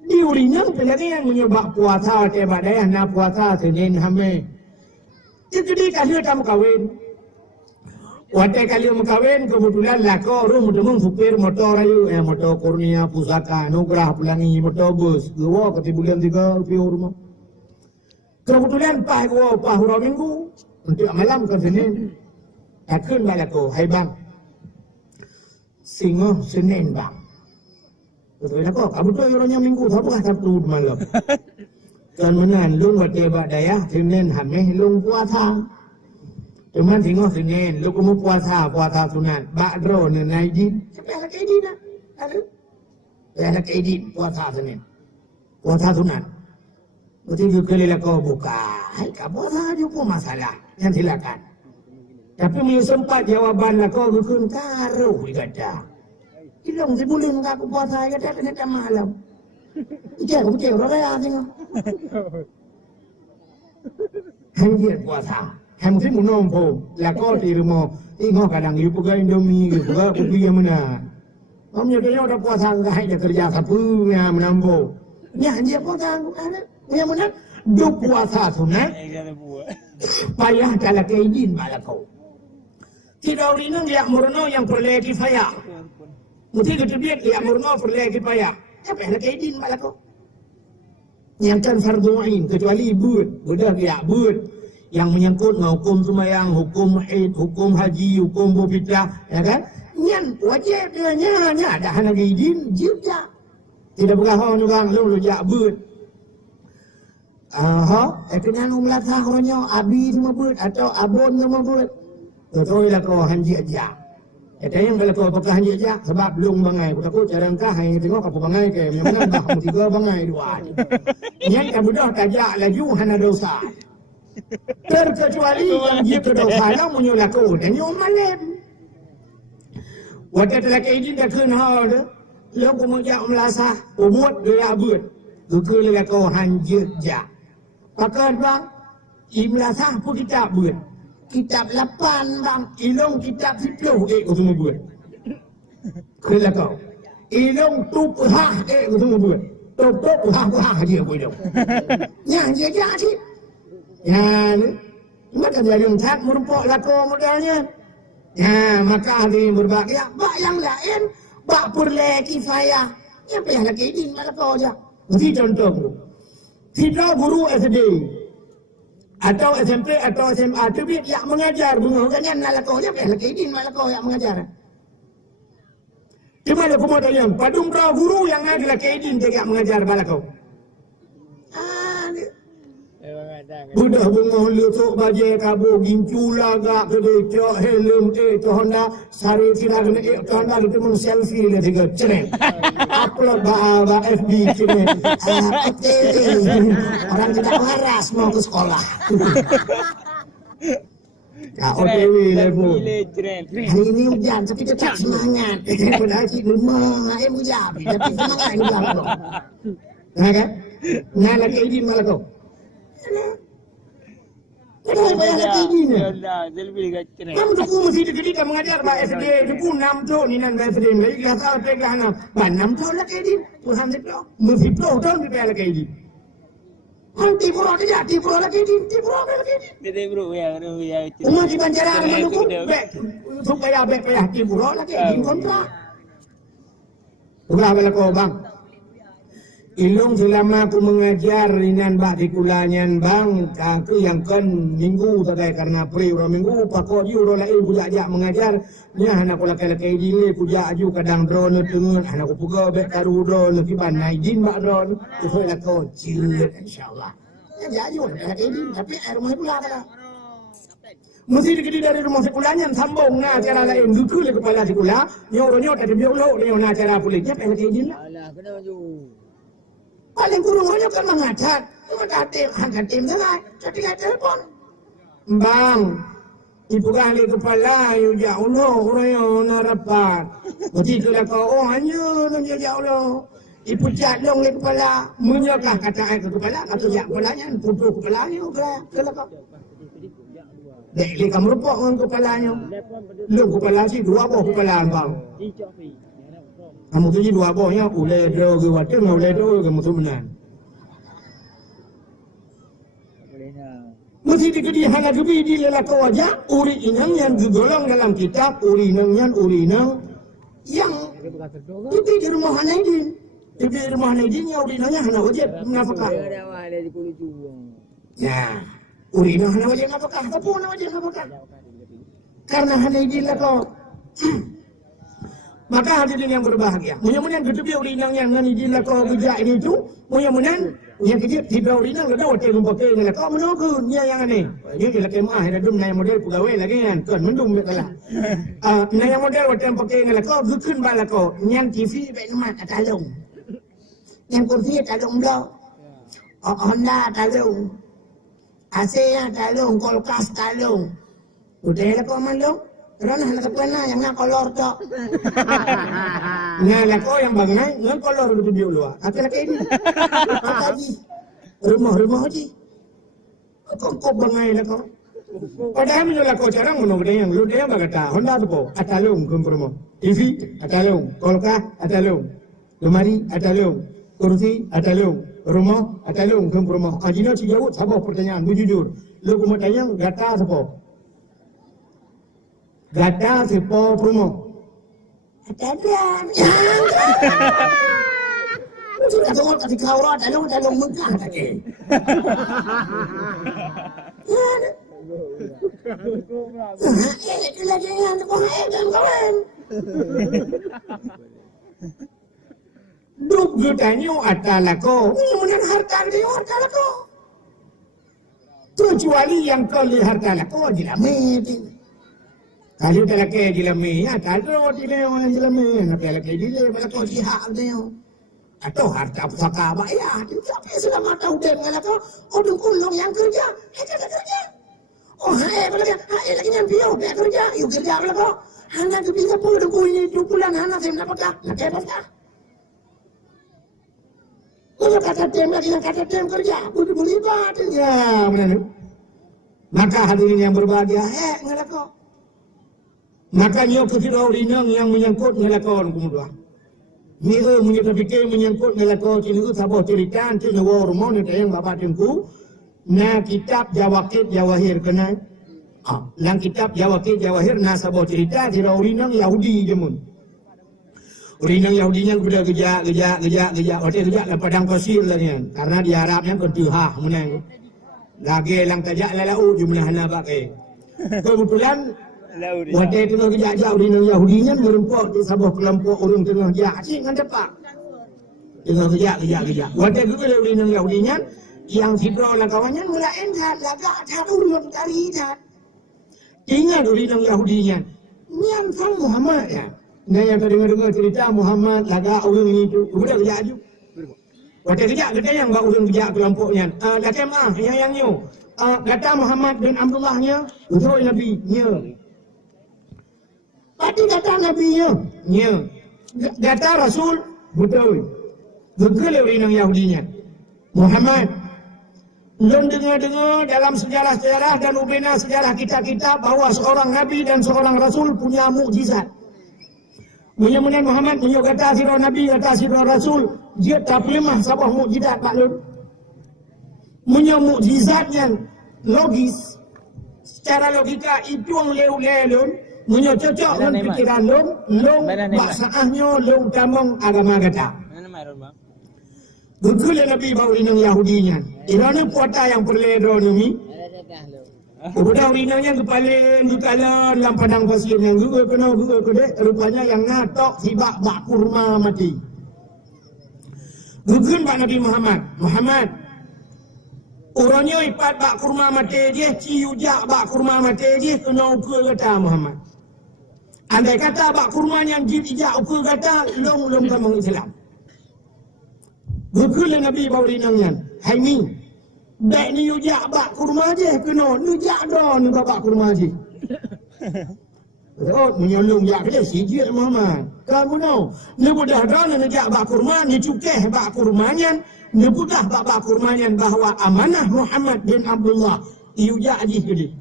Di urinang pelagi yang menyebab puasa ke badai na puasa Senin Hamis. Jadi kali kamu kawin. Waktu kali kamu kawin kebetulan lako rum demung supir motor ayu motor Kurnia Pusaka Nugrah Pelangi motor bus gua ketibulan 3 rupiah rumah. Kebetulan pah gua pah hurau minggu untuk malam ke Senin. Takkan balako hai bang. Singoh Senin bang. Betul kok, kamu tu orangnya minggu, sabukah Sabtu malam. Kan menan, lu berdebat daya, Senin Hamis, lu puasa. Cuman tengok Senin, lu kamu puasa sunat. Bakdro ni naidin. Sampai ada kaidin lah. Ada kaidin, puasa Senin. Puasa sunat. Betul kali lah kau buka. Hai, kau puasa je pun masalah. Yang silakan. Tapi mau sempat jawaban lah kau bukan taruh kata. Ilong sebulan enggak aku puasa kata ternyata malam. Ijak orang kaya tengok. Hanya puasa. Hamsi menompo. Lako di rumah. Tengok kadang ibu pegang Indomie, pegang kopi yang mana. Kamu nyatanya udah puasa enggak hanya kerja sapunya menampo. Nya dia puasa ada. Yang mana? Do puasa sunat. Payah dalam keidin balako. Tidak urina dia murno yang perlu kifayah. Mesti ketebik dia murno perlu kifayah. Apa yang keidin balako? Yang kan fardu ain kecuali budak dia yang menyangkut hukum sembahyang, hukum haid, hukum haji, hukum berfitrah, ya kan? Nyan wajib dia ada hana gaidin juga. Tidak berahon orang lu jak but. Kena umlah tahunnya abi semua but atau abon semua but. Betul lah kau hanji aja. Ada yang kalau kau pakai hanji aja sebab belum bangai. Aku takut jarang kah hanya tengok apa bangai ke. Yang mana dah tiga bangai dua. Nyan tak mudah tajak laju hana dosa. Terkecuali yang dia kedosa menyulah kau dan yang malam. Waktu telah keidin dah kena ada. Lalu kemudian melasa umut dia abut. Gugul kau hanjut je. Pakai bang. Melasa pun kita abut. Kitab 8 bang. Ilong kitab 10. Kau semua buat. Kena kau. Ilong tupah. Kau semua buat. Tup dia buat. Yang dia jadi. Ya, maka jadi tak merupakan laku modalnya. Ya, maka ahli berbahagia. Bak yang lain, bak perle kifayah. Yang payah lagi ini malah kau aja. Beri contoh. Kita guru SD atau SMP atau SMA tu yang mengajar bunga jangan nak kau aja payah lagi ini malah kau yang mengajar. Cuma ada kemudian padung kau guru yang ada lagi ini tidak mengajar malah kau. Budak bunga lusuk bajai kabur gincu lagak kedai cok helm Honda sari tidak kena Honda itu pun selfie lah tiga ceren upload bah FB ceren orang tidak waras mau ke sekolah ya OTW level hari ini hujan tapi tetap semangat padahal si rumah hujan tapi semangat ini belakang nah kan nyala ke izin malah kau kenapa banyak lagi ini? Kamu tu pun mesti kita mengajar bah SD tu pun 6 tahun ni nan SD lagi dah tahu pegang nak. Bah 6 tahun lagi ini. Tuhan sepuluh. Mesti 10 tahun kita lagi ini. Nanti pura tidak, di pura lagi ini, di pura lagi ini. Kita bro ya. Umat di Banjaran menunggu back supaya back di pura lagi ini kontrak. Berapa kau bang? Ilung selama aku mengajar rinan bak di kulanyan bang, aku yang kan minggu tadi karena pre orang minggu pakok ju orang lain pujak jak mengajar, nya anak aku laki-laki dile pujak ju kadang drone tengen, anak aku puga bek karu drone kiban naidin bak drone, itu lah kau ciut insyaallah. Ya jak ju laki ini tapi rumah pula kala. Mesti dikedi dari rumah sekolahnya sambung na acara lain dulu le kepala sekolah, nyo tadi biolo le na acara puliknya laki ini lah. Alah kena ju. Paling gurunya kan mengajar, angkat tim sangat, jadi telepon. Bang, ibu kali kepala, ya Allah, orang yang rapat. Begitu lah kau, hanya ya Allah. Ibu jadong le kepala, menyokah kata ke kepala, kata jak kepalanya, putus kepalanya, kalau kau. Dek, kamu rupak dengan kepalanya. Lu kepala si dua buah kepala bang. Kamu tu dua buahnya, ulai dua ke waktu, ulai dua ke musuh benar. Mesti dikedi hana kebi di lelaki wajah, uri inang yang digolong dalam kitab, uri inang yang itu di rumah Hanaidin. Di rumah Hanaidin yang uri inangnya hana wajib nafkah. Ya, uri inang hana wajib nafkah, tapi hana wajib nafkah. Karena Hanaidin lah kau. Maka hadirin yang berbahagia, mudah-mudahan kedua urinang yang nanidin lah kau kerja ini tu, mudah-mudahan yang kerja tiba urinang ada hotel pakai ni lah kau menunggu ni yang ni. Dia kira kemah ada dum naya model pegawai lagi kan, kan mendung betul. Naya model hotel pakai ni lah kau bukan bala kau, yang TV baik nama talung, yang kursi talung dah, Honda talung, AC talung, kulkas talung, udah lah kau mandung. Kerana nak kena yang nak kolor tu. Nak kau yang bangai, nak kolor itu dia luar. Apa lagi ini? Apa lagi? Rumah haji. Kok bangai lah kau. Padahal menyolah kau carang menunggu yang lu dia berkata Honda tu po atalung kumpromo. TV atalung, kolka atalung, lemari atalung, kursi atalung, rumah atalung kumpromo. Ajino si jauh sabah pertanyaan jujur. Lu kumot tanya gata sepo. Gata sepo promo. Atalung. Sudah tengok kasih kau atalung Mekah tadi. Duk getanyo atalako, kemudian harta lako. Kecuali yang kali harta lako jilame. Kalau talake jilame, atalo jilame jilame, talake jilame balako jihad deo. Atau harta pusaka bayar, tapi selama tahu dia mengalako, odong kulong yang kerja, kerja. Oh, lagi yang dia kerja, yuk kerja apa kok? Hanya tu bisa pun ada kuih 2 bulan, hanya saya dapat dah, nak dapat dah. Kalau kata tem lagi yang kata tem kerja, butuh berlibat ya, mana? Maka hadirin yang berbahagia, ngelako. Maka nyo ketika urinang yang menyangkut ngelakon kumudua. Ni menyangkut menyangkut ngelakon cinu sabah cerita, cinu warmon yang bapak tengku. Na kitab Jawakid Jawahir kenal. Lang kitab Jawakid Jawahir na sabah cerita sira urinang Yahudi jemun. Urinang Yahudinya kuda geja. Ote geja la padang pasir lah ni. Karena di Arabnya kedihah menang. Lagi lang tajak lalau jumlah na pakai. Kebetulan ote tengah geja urinang Yahudinya merempok di sabah kelompok urang tengah jati ngan depak. Tengah geja. Ote kuda urinang Yahudinya yang fibro lah kawannya mula endah laga ada ulun kari dah. Tinggal urinang Yahudinya. Nian sang Muhammad ya. Nah yang terdengar cerita Muhammad laga ulun ini tu. Udah kerja aja. Waktu kerja kita yang buat ulun kerja kelompoknya. Kata mah yang nyo. Kata Muhammad bin Abdullahnya. Betul Nabi-nya. Pati kata Nabi-nya. Kata Rasul. Betul. Betul urinang Yahudinya. Muhammad. Belum dengar dalam sejarah-sejarah dan ubena sejarah kita bahwa seorang Nabi dan seorang Rasul punya mukjizat. Mulia-mulia Muhammad punya kata sirah Nabi, kata sirah Rasul, dia tak lemah sabah mukjizat Pak Lun. Punya mukjizatnya logis, secara logika itu yang leu-leu punya cocok dengan pikiran Lun bahasanya Lun tamang agama kata. Betul Nabi bawa urinang Yahudinya. Irana puata yang perledo ni. Udah urinangnya kepala dalam padang pasir yang gua kena rupanya yang ngatok sibak bak kurma mati. Gugun Pak Nabi Muhammad. Orangnya ipat bak kurma mati dia, ciujak bak kurma mati dia kena ukur kata Muhammad. Andai kata bak kurma yang jijak ukur kata long kamu Islam. Betul Nabi bawa urinangnya. Hai ni. Baik ni ujak bak kurma je kena. Ujak dah ni bak kurma je. Oh, menyolong jak dia sijil Muhammad. Kamu tahu. Ni budah dah ni ujak bak kurma. Ni cukeh bak kurmanya. Ni budah bak kurmanya bahawa amanah Muhammad bin Abdullah. Iujak je ke dia.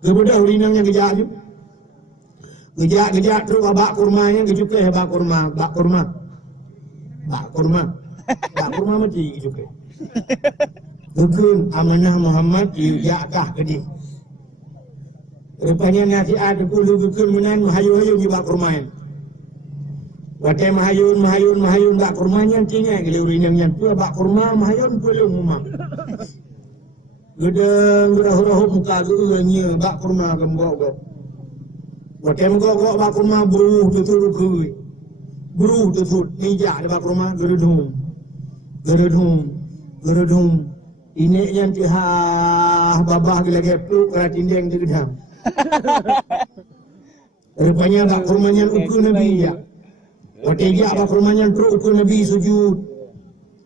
Ni budah urinangnya gejak je. Gejak terus bak kurmanya. Cukeh bak kurma. Bak kurma mati juga. Bukan amanah Muhammad ijakah ke dia. Rupanya nasihat dulu bukan menan mahayu-hayu di bak kurmain. Watai mahayun bak kurmanya tinggal ke urinangnya tu bak kurma mahayun belum rumah. Gedeng berah-rah muka geurnya bak kurma gembok. Watai menggok bak kurma beruh tutur kui. Beruh tutur nijak di bak kurma gerudung. Ini yang tihah babah lagi peluk kerat indeng tu dah. Rupanya bak kurmanya ukur Nabi ya. Waktu bak kurmanya ukur Nabi sujud.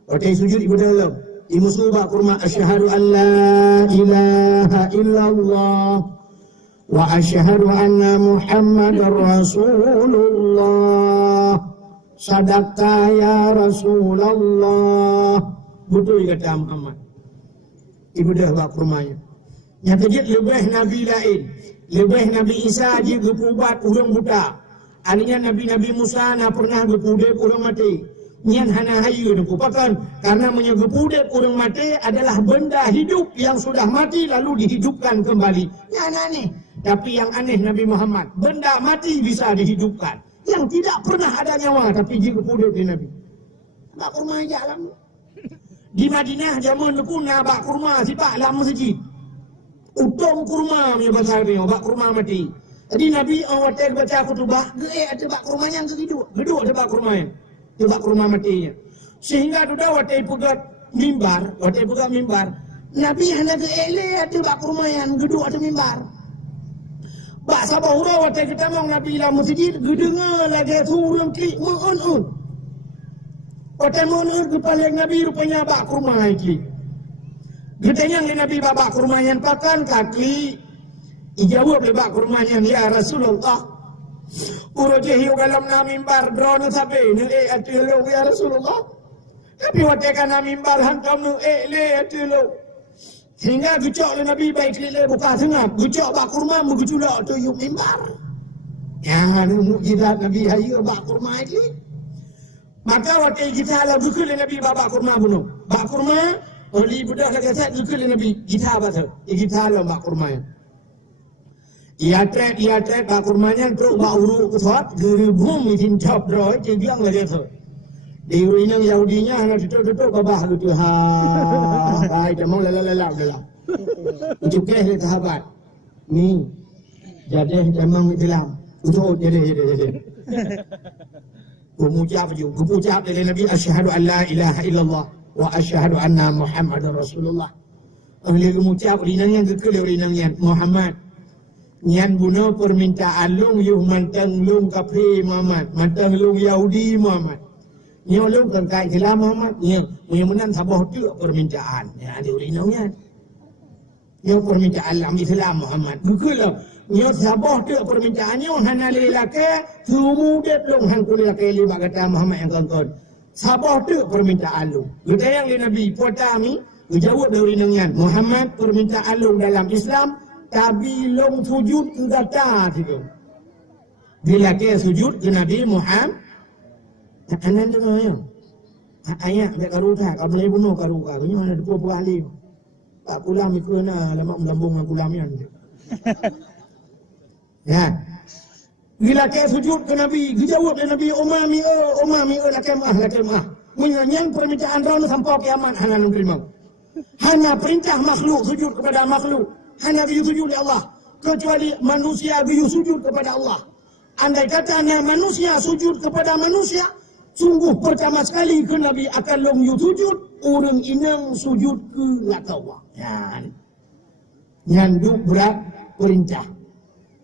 Waktu sujud ibadah Allah. Imusu bak kurma asyhadu an la ilaha illallah wa asyhadu anna Muhammadar Rasulullah. Sadaqta ya Rasulullah. Betul kata Muhammad. ibadah bak kurmanya. Yang kejut lebih Nabi lain. Lebih Nabi Isa je gepubat orang buta. Aninya Nabi Musa na pernah gepudep orang mati. Nyan hana hayu nak kupakan. Karena menyegepudep orang mati adalah benda hidup yang sudah mati lalu dihidupkan kembali. Yang aneh. Tapi yang aneh Nabi Muhammad. Benda mati bisa dihidupkan. Yang tidak pernah ada nyawa tapi dia gepudep di Nabi. Bak kurma aja alam. Di Madinah zaman kuna bak kurma sipak dalam masjid. Utong kurma punya bahasa dia, bak kurma mati. Jadi Nabi awak baca khutbah, ada bak kurmanya yang geduk ada bak kurmanya. Dia bak kurma matinya. Sehingga sudah watai pegat mimbar. Nabi hanya ada bak kurma yang geduk ada mimbar. Bak sabah hura watai kita mau Nabi dalam masjid, gedengar lagi turun klik mengun. Watai mengun kepala Nabi rupanya bak kurma lagi. Gedenya Nabi babak kurmanya pakan kaki. Ijawab babak kurmanya ya Rasulullah. Urojehi dalam mimbar drone sabe ne atilo ya Rasulullah. Tapi watekan mimbar hantam ne atilo. Sehingga gucok le Nabi baik le buka tengah. Gucok bak kurma mugujulak tu yuk mimbar. Ya mukjizat Nabi hayu bak kurma ini. Maka watai kita la dukul Nabi babak kurma bunuh. Bak kurma Oli budak lagi saya juga Nabi kita apa tu? Kita lah bak kurmanya. Ia trek bak kurmanya tu bak urut kesat geribum izin cap roy cibiang lagi tu. Di Uinang Yahudinya anak tutup babah gitu baik demang lelah. Ujuk ke sahabat. Ni jadi demang Islam. Ujuk jadi. Gupucap dari Nabi asyhadu an la ilaha illallah. Wa asyhadu anna Muhammadar Rasulullah. Oleh mengucap rinang yang kekal rinang yang Muhammad. Nyan guna permintaan long yuh mantang long kafir Muhammad, mantang long Yahudi Muhammad. Nyo long kangkai Islam Muhammad. Nyo menan sabah tu permintaan. Ya ada rinangnya. Nyo permintaan dalam Islam Muhammad. Kekal nyo sabah tu permintaannya hana lelaki sumudet long hang kulilaki li bak kata Muhammad yang kongkon. Sabah tu permintaan lu. Kita yang di Nabi Potami, dijawab dari nengan. Muhammad permintaan lu dalam Islam, tapi long sujud kata tu. Bila ke sujud ke Nabi Muhammad, anan tu ya. Ayat dia karuta, kau boleh bunuh karuta. Kau mana ada dua ahli. Tak pulang ikut na, lama melambung dengan pulamnya. Ya. Bila ke sujud ke Nabi, dijawab oleh Nabi umami lakemah. Menyanyang permintaan rono sampai kiamat hanya menerima. Hanya perintah makhluk sujud kepada makhluk. Hanya biu sujud kepada Allah. Kecuali manusia biu sujud kepada Allah. Andai kata manusia sujud kepada manusia, sungguh pertama sekali ke Nabi akan long yu sujud, orang inang sujud ke Allah. Nyanduk berat perintah.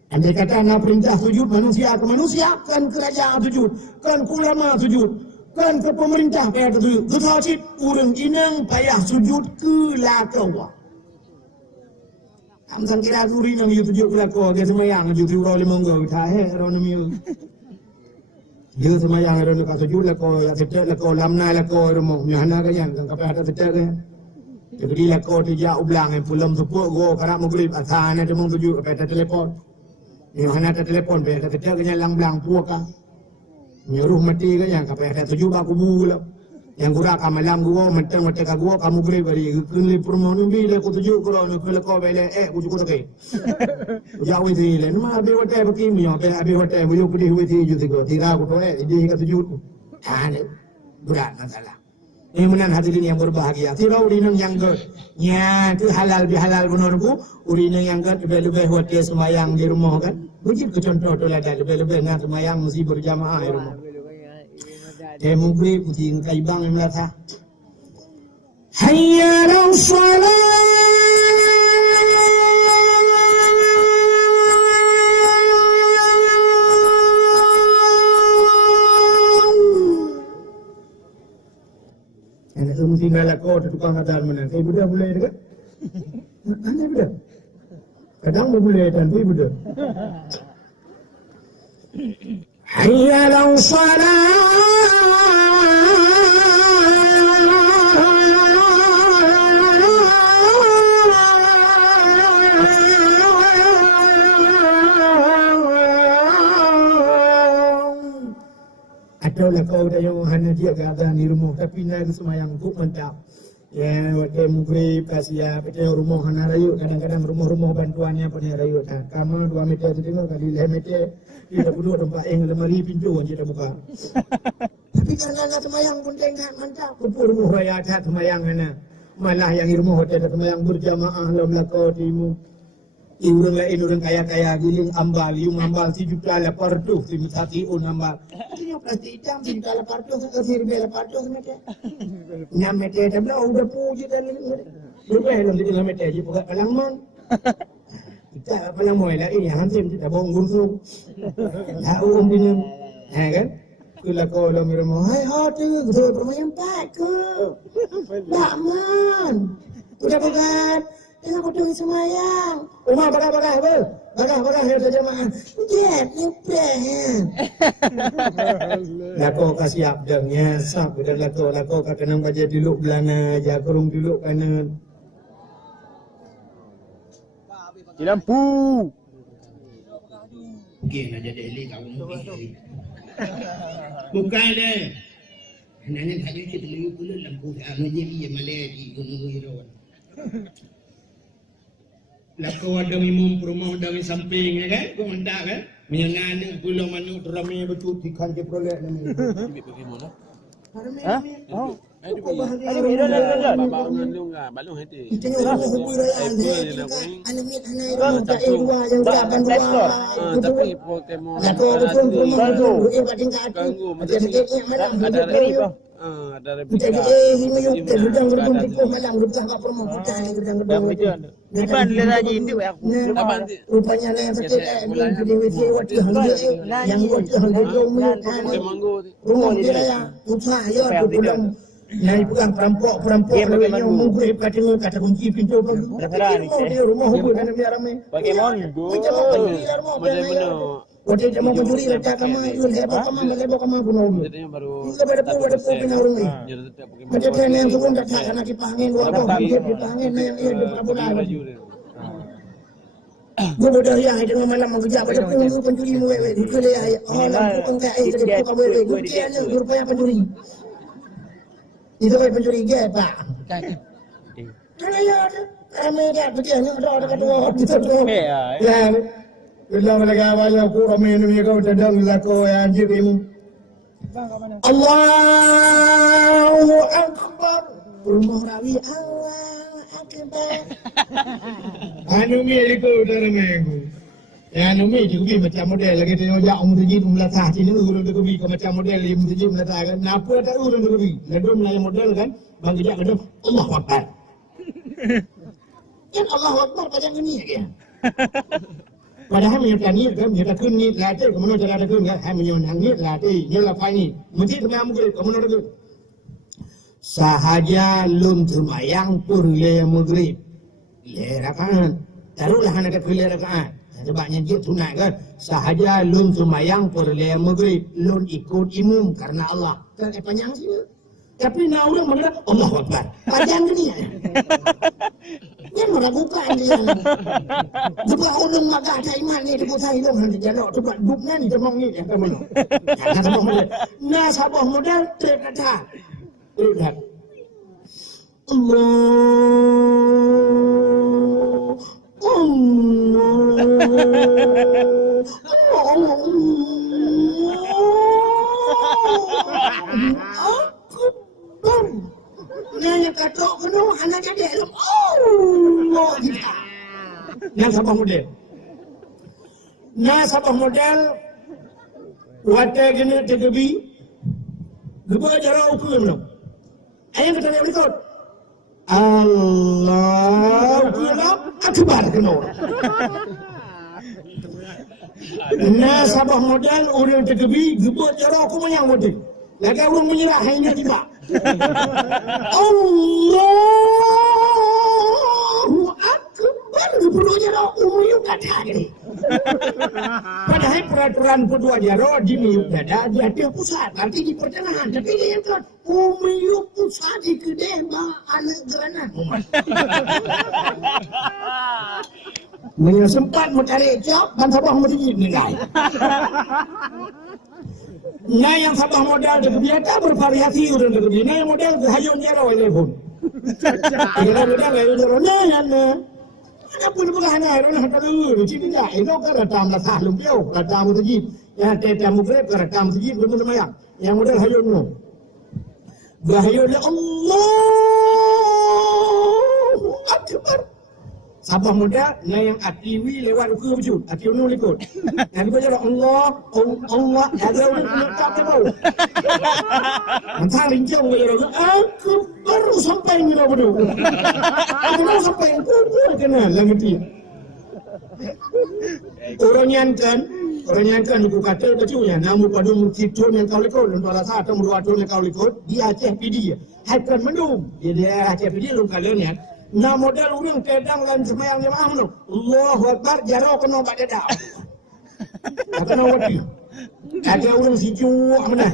Andai kata nak perintah sujud manusia ke manusia, kan kerajaan sujud, kan ulama sujud, kan ke pemerintah payah sujud. Ketawajib, orang inang payah sujud ke Allah. Amsan kira suri nang YouTube sujud ke Allah, dia semayang YouTube orang lima orang, tahe orang miu. Dia semayang orang nak sujud Allah, ya sejak Allah lamna Allah rumah, nyahana kayan, kan kapal ada sejak kan. Jadi Allah dia ublang, pulang sepuk go, karena maghrib asana demong sujud, kapal telepon. Yang hana ada telepon, biar ada kena lang-lang puaka. Nyeruh mati kan yang kapal ada tujuh baku bulan. Yang gura kamalam gua, mentang gua kamu beri beri. Kini permohonan bila aku tujuh kalau nak kau bela kucu tak. Jauh itu le, nama abi watai begini, abi watai beliau pedih itu juga. Tiga aku tu dia hingga tujuh. Hane berat masalah. Ini menan hadirin yang berbahagia. Tidak urinang yang ger, nya tu halal bihalal benarku. Urinang yang ger lebih watai semayang di rumah kan. Begitu contoh tu lah lebih nak semayang mesti berjamaah di rumah. Mungkin mesti kaibang yang melata. Hayya ala salat. Anak mesti nak kau tukang adal mana? Saya budak boleh dekat? Mana budak? Kadang boleh tapi budak. Hayya ala salat. tahu lah kau dah yang hanya dia kata ni rumah tapi nak semayang tu mantap. Ya, waktu mugrib kasih ya, rumah hana rayu kadang-kadang rumah-rumah bantuannya punya rayu. Nah, kamu 2 meter tu tengok kali 5 meter kita berdua tempat yang lemari pintu yang kita buka. Tapi karena nak semayang pun tengok mantap. Kumpul rumah raya tak semayang mana. Malah yang rumah hotel semayang berjamaah lam lakau timu. Orang lain orang kaya-kaya giling ambal, yung ambal 7 juta 800, 5 ambal. Ini plastik hitam 7 juta 800, kasih ribu 800 meter. 6 meter dah belah, udah puji dah ni. Lupa belum 3 meter je buka palang mon. Kita palang mon lah ini hansim kita bong gunsung. Tahu dia. Kan? Kula ko lo mi rumah. Hai hot tu, permainan pak ke. Tak man. Udah bukan. Tengok betul semayang. Rumah bagah-bagah apa? Bagah-bagah ya jemaah. Jet nyepeh. Lako kasih abdangnya sap dan lako kenang baca dulu belana aja kurung dulu kanan. Di lampu. Mungkin aja Delhi kau mungkin. Bukan deh. Nanya tadi kita lihat pula lampu anu je dia malai di gunung Iron. Lako ada imam rumah ada samping kan, kau mendak kan? Menyengan pulau manu terami betul ikan ke prolek ni. Bagaimana? Hah? Oh. Balung enggak, balung hati. Itu orang hobi raya. Anak anak tak dua yang akan dua. Tapi Pokemon Lako betul betul. Ia batin kat ganggu macam sikit malam. ada Kita ini yang gedang gedang itu malam gedang kat rumah kita ni gedang gedang. Iban lagi itu aku. Rupanya lain sikit dia di WC waktu yang waktu Pokemon Go. rumah dia ya. Usaha ya tu pulang. Naik pegang perampok yang mungkin kata kunci pintu bagi. Dia rumah hubung kan biar ramai. Pokemon Go. Benar-benar. Waktu jam mencuri letak kamar, lebar kamar pulau. Jadinya baru Kita pada punya orang ni. jadi setiap Pokemon. Macam mana yang sebelum tak nak dipangin dua orang, dipangin yang berapa lagi. Gua bodoh yang itu malam mengejar pada penunggu pencuri mewewe. Itu dia. Oh, lampu pengkai itu dia buka mewewe. Buktiannya rupanya pencuri. Itu kan pencuri ke pak? Mana ya? Kami dah buktiannya ada kedua. Ya. Bila mereka awalnya aku ramai ni kau sedang laku yang anjir ini. Allahu Akbar. Rumah rawi Allahu Akbar. Anu mi liko udara mengu. Ya anu mi juga macam model lagi tengok jak umrji melatah sini urang tu bi macam model umrji melatah kan. Napa tak urang tu bi. Lalu Melayu model kan bang jak kedap Allahu Akbar. Kan Allahu Akbar pada ni ya. Padahal menyatakan ni kan menyatakan ni latih kemudian cara ada kan hai menyatakan ni latih ni lapai ni mesti tengah murid kemudian ada sahaja lum semayang purle maghrib le rakaat taruhlah hendak purle rakaat sebabnya dia sunat kan sahaja lum semayang purle maghrib lum ikut imam karena Allah kan panjang sih tapi nak orang mengatakan Allahu Akbar panjang ni ni meragukan dia. Sebab orang magah tak iman ni dia saya long nanti jalok sebab duknya ni temong ni yang kamu. Nah sabah modal. Nah sabah modal trip kata. Lihat. Nanya katok penuh anak jadi elok. Oh, kita. Nah sabah model. Nah sabah model. Wadah gini tergebi. Gebar jarak ukur belum. Ayam kata dia berikut. Allahu Akbar kena. Nah sabah model orang tergebi. Gebar jarak ukur banyak model. Lagi orang menyerah hanya tiba. Allahu Akbar. Dua jaro umuyuk dada ni. Padahal peraturan kedua jaro di muyuk dada di hati pusat. Nanti di pertengahan. Tapi dia yang kan umuyuk pusat di kedai anak geranan. Mereka sempat mencari job dan sabah masjid ni guys. Nah yang sabah modal dekat dia tak bervariasi orang dekat dia. Nah yang modal hayun dia rawa telepon. Dia modal hayun dia rawa. Nah. Apa pun bukan orang nak tahu. Jadi tak. Ini kan retam lah sah lumpio. Retam tu yang tetap mukrep retam tu belum lumayan. Yang modal hayun tu. Bahayun dia Allahu Akbar. Sabah muda, nah yang atiwi lewat ke wujud, atiwi nu likut. Yang dia cakap Allah, ada orang letak dia tahu. Mentang rincang dia cakap, aku baru sampai ni dah bodoh. Aku baru sampai, aku kenal lagi dia. Orang yang kan ibu kata bacunya, namu pada mukitun yang kau likut, untuk alasan atau meruatun yang kau likut, dia Aceh PD. Haikan mendung, dia Aceh PD lu kalian ya. Nah modal orang kedang dan semayang jemaah tu. Allahu Akbar jarau kena bak dadak. Kena wati. Ada orang siju mana?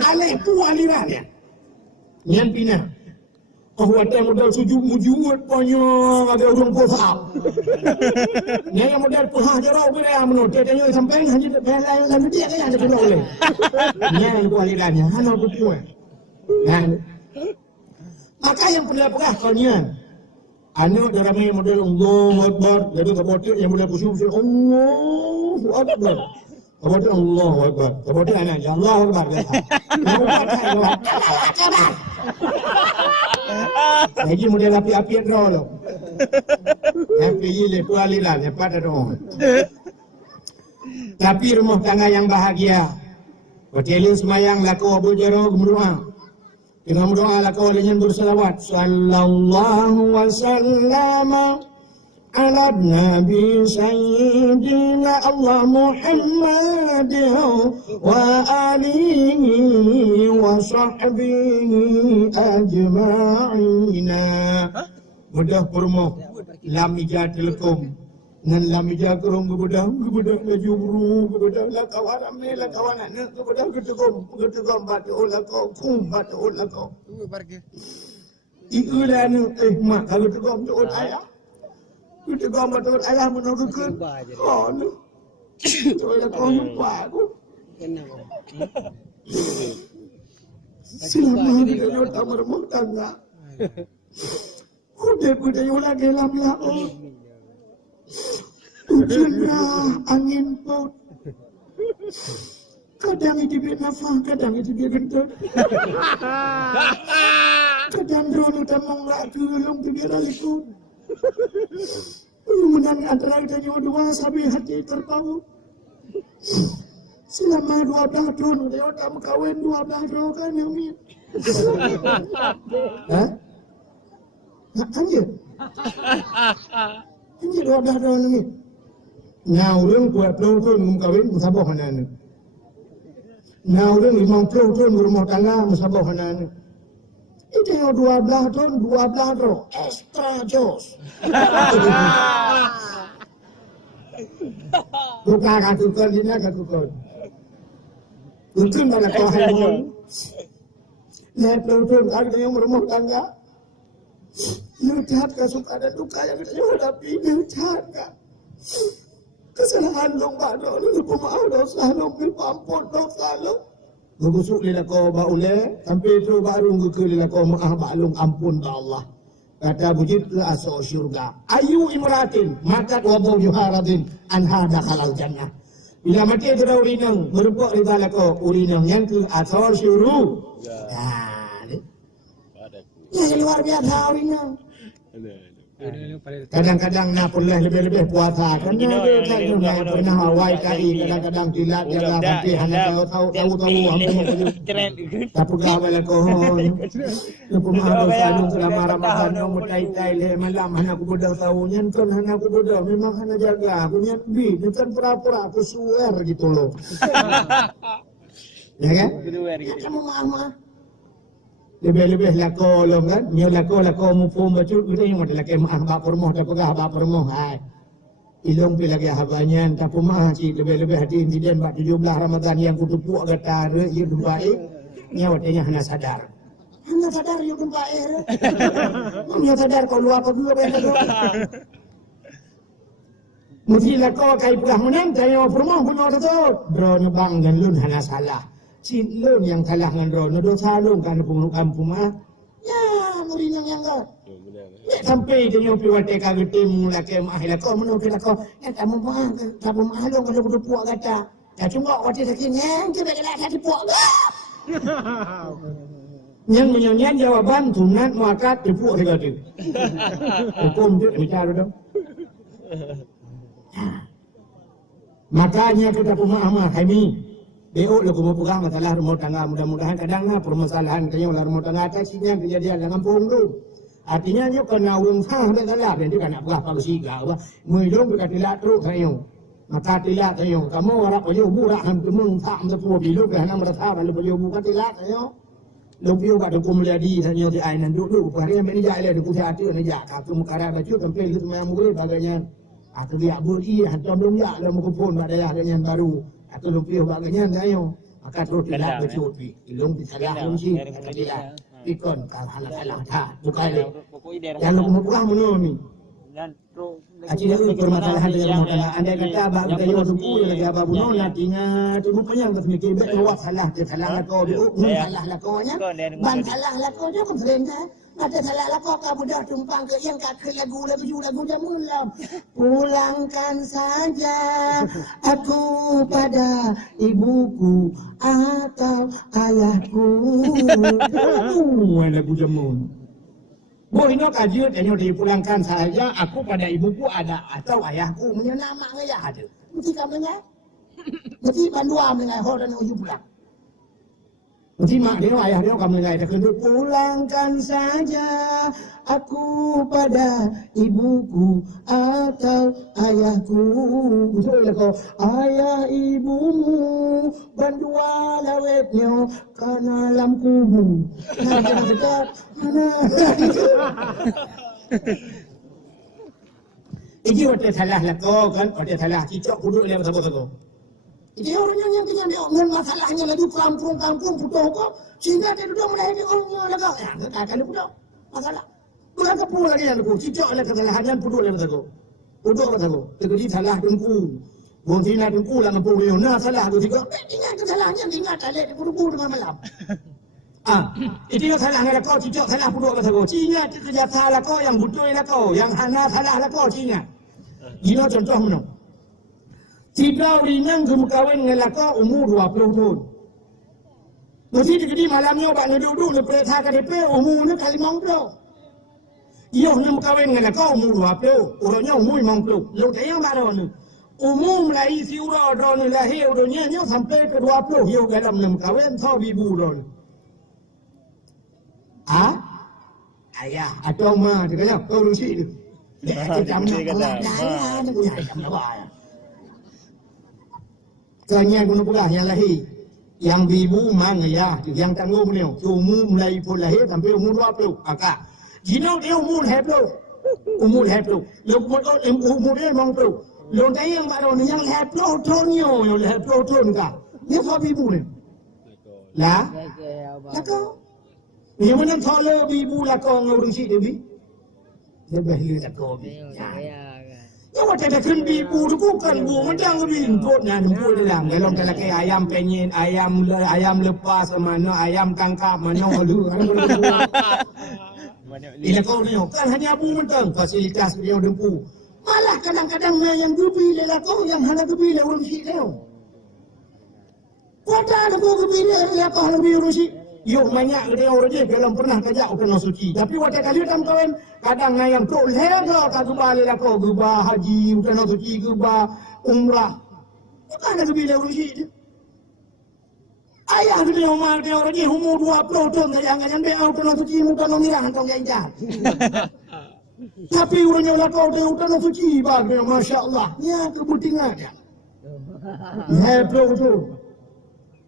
Alih tu aliran ya. Nyan pinah. Kekuatan modal sujud mujud banyak ada orang puasa. Yang modal puasa jarau bila menurut dia sampai hanya dalam dia kan ada kena oleh. Nyan tu alirannya. Hana buku. Dan maka yang pernah kalnya anak dalamnya model Allahu Akbar, jadi kemudian yang model khusyuk Allahu Akbar, kemudian Allahu Akbar, kemudian anaknya Allahu Akbar. Lagi model api-api roh. Api ini kualilah lepas roh. Tapi rumah tangga yang bahagia, hotel semayang laku Abu Jaro gemuruh. Dengan berdoa lakau dengan bersalawat sallallahu wasallam ala nabi sayyidina Allah Muhammad wa alihi wa sahbihi ajma'ina. Mudah purmo lam ija telekom nan lam ija kerong kebudah laju buru kebudah la kawaram ni la kawanan ni kebudah ketegom batu la kau kum batu la kau iulan mak kalau tegom tu ayah ketegom batu ayah menurutkan oh ni tu la kau lupa aku selama kita nyota berumah tangga udah yulah gelam lah hujanlah, angin pun. Kadang itu dia nafas, kadang itu dia gentut. Kadang drone utamang lak kelong tu dia lalikut. Menang antara kita dua sampai hati terpaut. Selama 12 tahun dia tak kawin 12 tahun kan yang ni. Hah? Nak anjir? Ini 12 tahun ni. Nah, orang buat tahun kawin musabah hanan. Nah, orang 50 tahun berumah tangga musabah hanan. Itu yang 12 tahun extra jos. Bukan katukan ini katukan. Mungkin pada kau hayun. Nah, tahun ada yang berumah tangga. Lihat suka dan duka yang kita hadapi, lihat kesalahan dong pada lu pemaaf dosa lu ampun dosa lu gugusuk lila kau baule sampai itu baru ke lila kau maaf baklung ampun ta Allah kata bujit ke asal syurga ayu imratin matat wa juharatin anha dakhalal jannah bila mati itu dah urinang merupak ridha kau urinang yang ke asal syuru ya luar biasa urinang. Kadang-kadang nak pulih lebih-lebih puasa kan dia pernah awal kali kadang-kadang tilat dia lah nanti hanya tahu tapi gawe lah kau pemahaman dosa selama Ramadan yang mutai-tai le malam hanya aku bodoh tahu nyanton hanya aku bodoh memang hanya jaga aku nyatbi bukan pura-pura aku suar gitu loh ya kan kamu mama lebih-lebih lako long kan nyo lako mupum bacu kita yang ada laki maah bak permoh tak pegah bak permoh hai ilong pi lagi habanyan tak pemah ci lebih-lebih hati insiden bak 17 Ramadan yang kutupuk kata re ye baik nyo tanya hana sadar yo baik nyo sadar kau luar kau dulu baik Mesti lah kau kai perah menang, tanya permah punya tu. Drone bang dan lun hana salah. Si lun yang salah dengan drone, dosa lun kan pun kampung ah. Ya, murid yang kau. Sampai dia nyopi wate kagak tim laki mahal kau menukil kau. Kamu mahal kalau butuh puak kata. Ya cuma wate sakinya, kita kena kasih puak. Yang menyanyian jawaban sunat muakat dipuak juga tu. Hukum tu bicara dong. Makanya kita pemahaman kami BO lagu pegang masalah rumah tangga, mudah-mudahan kadang-kadang permasalahan kaya dalam rumah tangga taksinya kejadian dalam kampung tu. Artinya nyo kena wungsa dah salah dan dia nak berah pada siga apa muidong dekat tilat teruk kayo. Maka tilat kayo kamu orang payo burak ham temung tak sepuh bilu ke hana merasa kalau payo buka tilat kayo. Lopio kat hukum jadi sanyo di ainan dulu hari yang ini jaya le ku hati ni ja ka tu mukara baju tampil gitu memang boleh bagainya. Atau dia buri hantam dong ya dalam kupon pada yang baru. Atau lopio bagainya kayo. Maka terus tilat becut pi. Ilung disalah kunci tilat. Ikon kalah tak bukan le. Yang lu bukan menoni. Acik itu permasalahan dengan modal. Anda kata abang kita yo suku lagi abang buno nantinya tu rupanya tak mikir bet luas salah kau tu salah lah kau nya. Ban salah lah kau je kan sering dah. Ada salah lah kau kamu dah tumpang ke yang kat lagu jamun lah. Pulangkan saja aku pada ibuku atau ayahku. Lagu jamun. Boy no kajian yang dipulangkan saja aku pada ibuku ada atau ayahku punya nama ya ada. Mesti kamunya. Mesti bandua mengai horan uju pulang. Mesti mak dia ayah dia kamu mengai tak kena pulangkan saja aku pada ibuku atau ayahku. Betul kau ayah ibumu bandua lawetnya karena lampumu. Nanti dekat Ini waktu salah lah kau kan, waktu salah cicok kuduk dia betul-betul. Ini orang yang kena dia orang masalahnya lagi kampung putus kau, sehingga dia duduk melahirkan orang lagi. Ya, tak ada putus masalah. Bukan kepul lagi yang aku cicok lah kesalahannya putus dia betul. Putus betul. Terjadi salah dengku. Bontina dengku lah ngepul dia. Nah salah tu tiga. Ingat kesalahannya ingat ada di putus dengan malam. Itu salah lah kau cicok salah putus betul. Cina kerja salah kau yang betul lah kau, yang hana salah lah kau Cina. Ini contoh mana? Tiga orang kemukawin dengan kau umur 20 tahun. Mesti jadi malamnya orang duduk di perintah KDP umurnya kali 50. Iyo nak kawin dengan kau umur 20, orangnya umur 50. Lalu dia yang baru ni. Umur mulai si orang ni lahir orangnya sampai ke 20. Iyo dalam nak kawin tahu ibu orang. Ayah atau mak dia kata kau rusi tu. Dia jam nak dah ni punya jam apa? Kanya guna pula yang lahir, yang ibu mang ayah, yang tanggung ni, umur mulai pun lahir sampai umur 20. Akak, jino dia umur 20, umur 20. Umur dia 50. Lalu dia yang baru ni yang 20 tahun ni, yang 20 tahun kah? Dia kau ibu ni, lah, kau. Yang mana kalau ibu lah kau ngurus si Dewi, dia bahaya tak kau bi. Yang macam dah kena ibu tu bukan bu macam rintot nan bu dalam kalau lelaki ayam penyet, ayam lepas mana, ayam tangkap mana lu. Ini kau ni kan hanya bu mentang fasilitas dia dempu. Malah kadang-kadang yang gebi lelah kau yang hana gebi le urus si leo. Kota ada kau gebi le kau lebih urus si. Yuk banyak dia orang je belum pernah kerja kena suci. Tapi waktu kali tam kawan kadang yang tu lega ka balik lah kau gubah haji kena suci gubah umrah. Bukan ada bila urusi dia. Ayah dia umar dia orang je umur 20 tahun yang dia kena suci muka nomirah kau jangan. Tapi orangnya lah kau dia kena suci bagi masya-Allah. Ya kebutingan dia. Betul.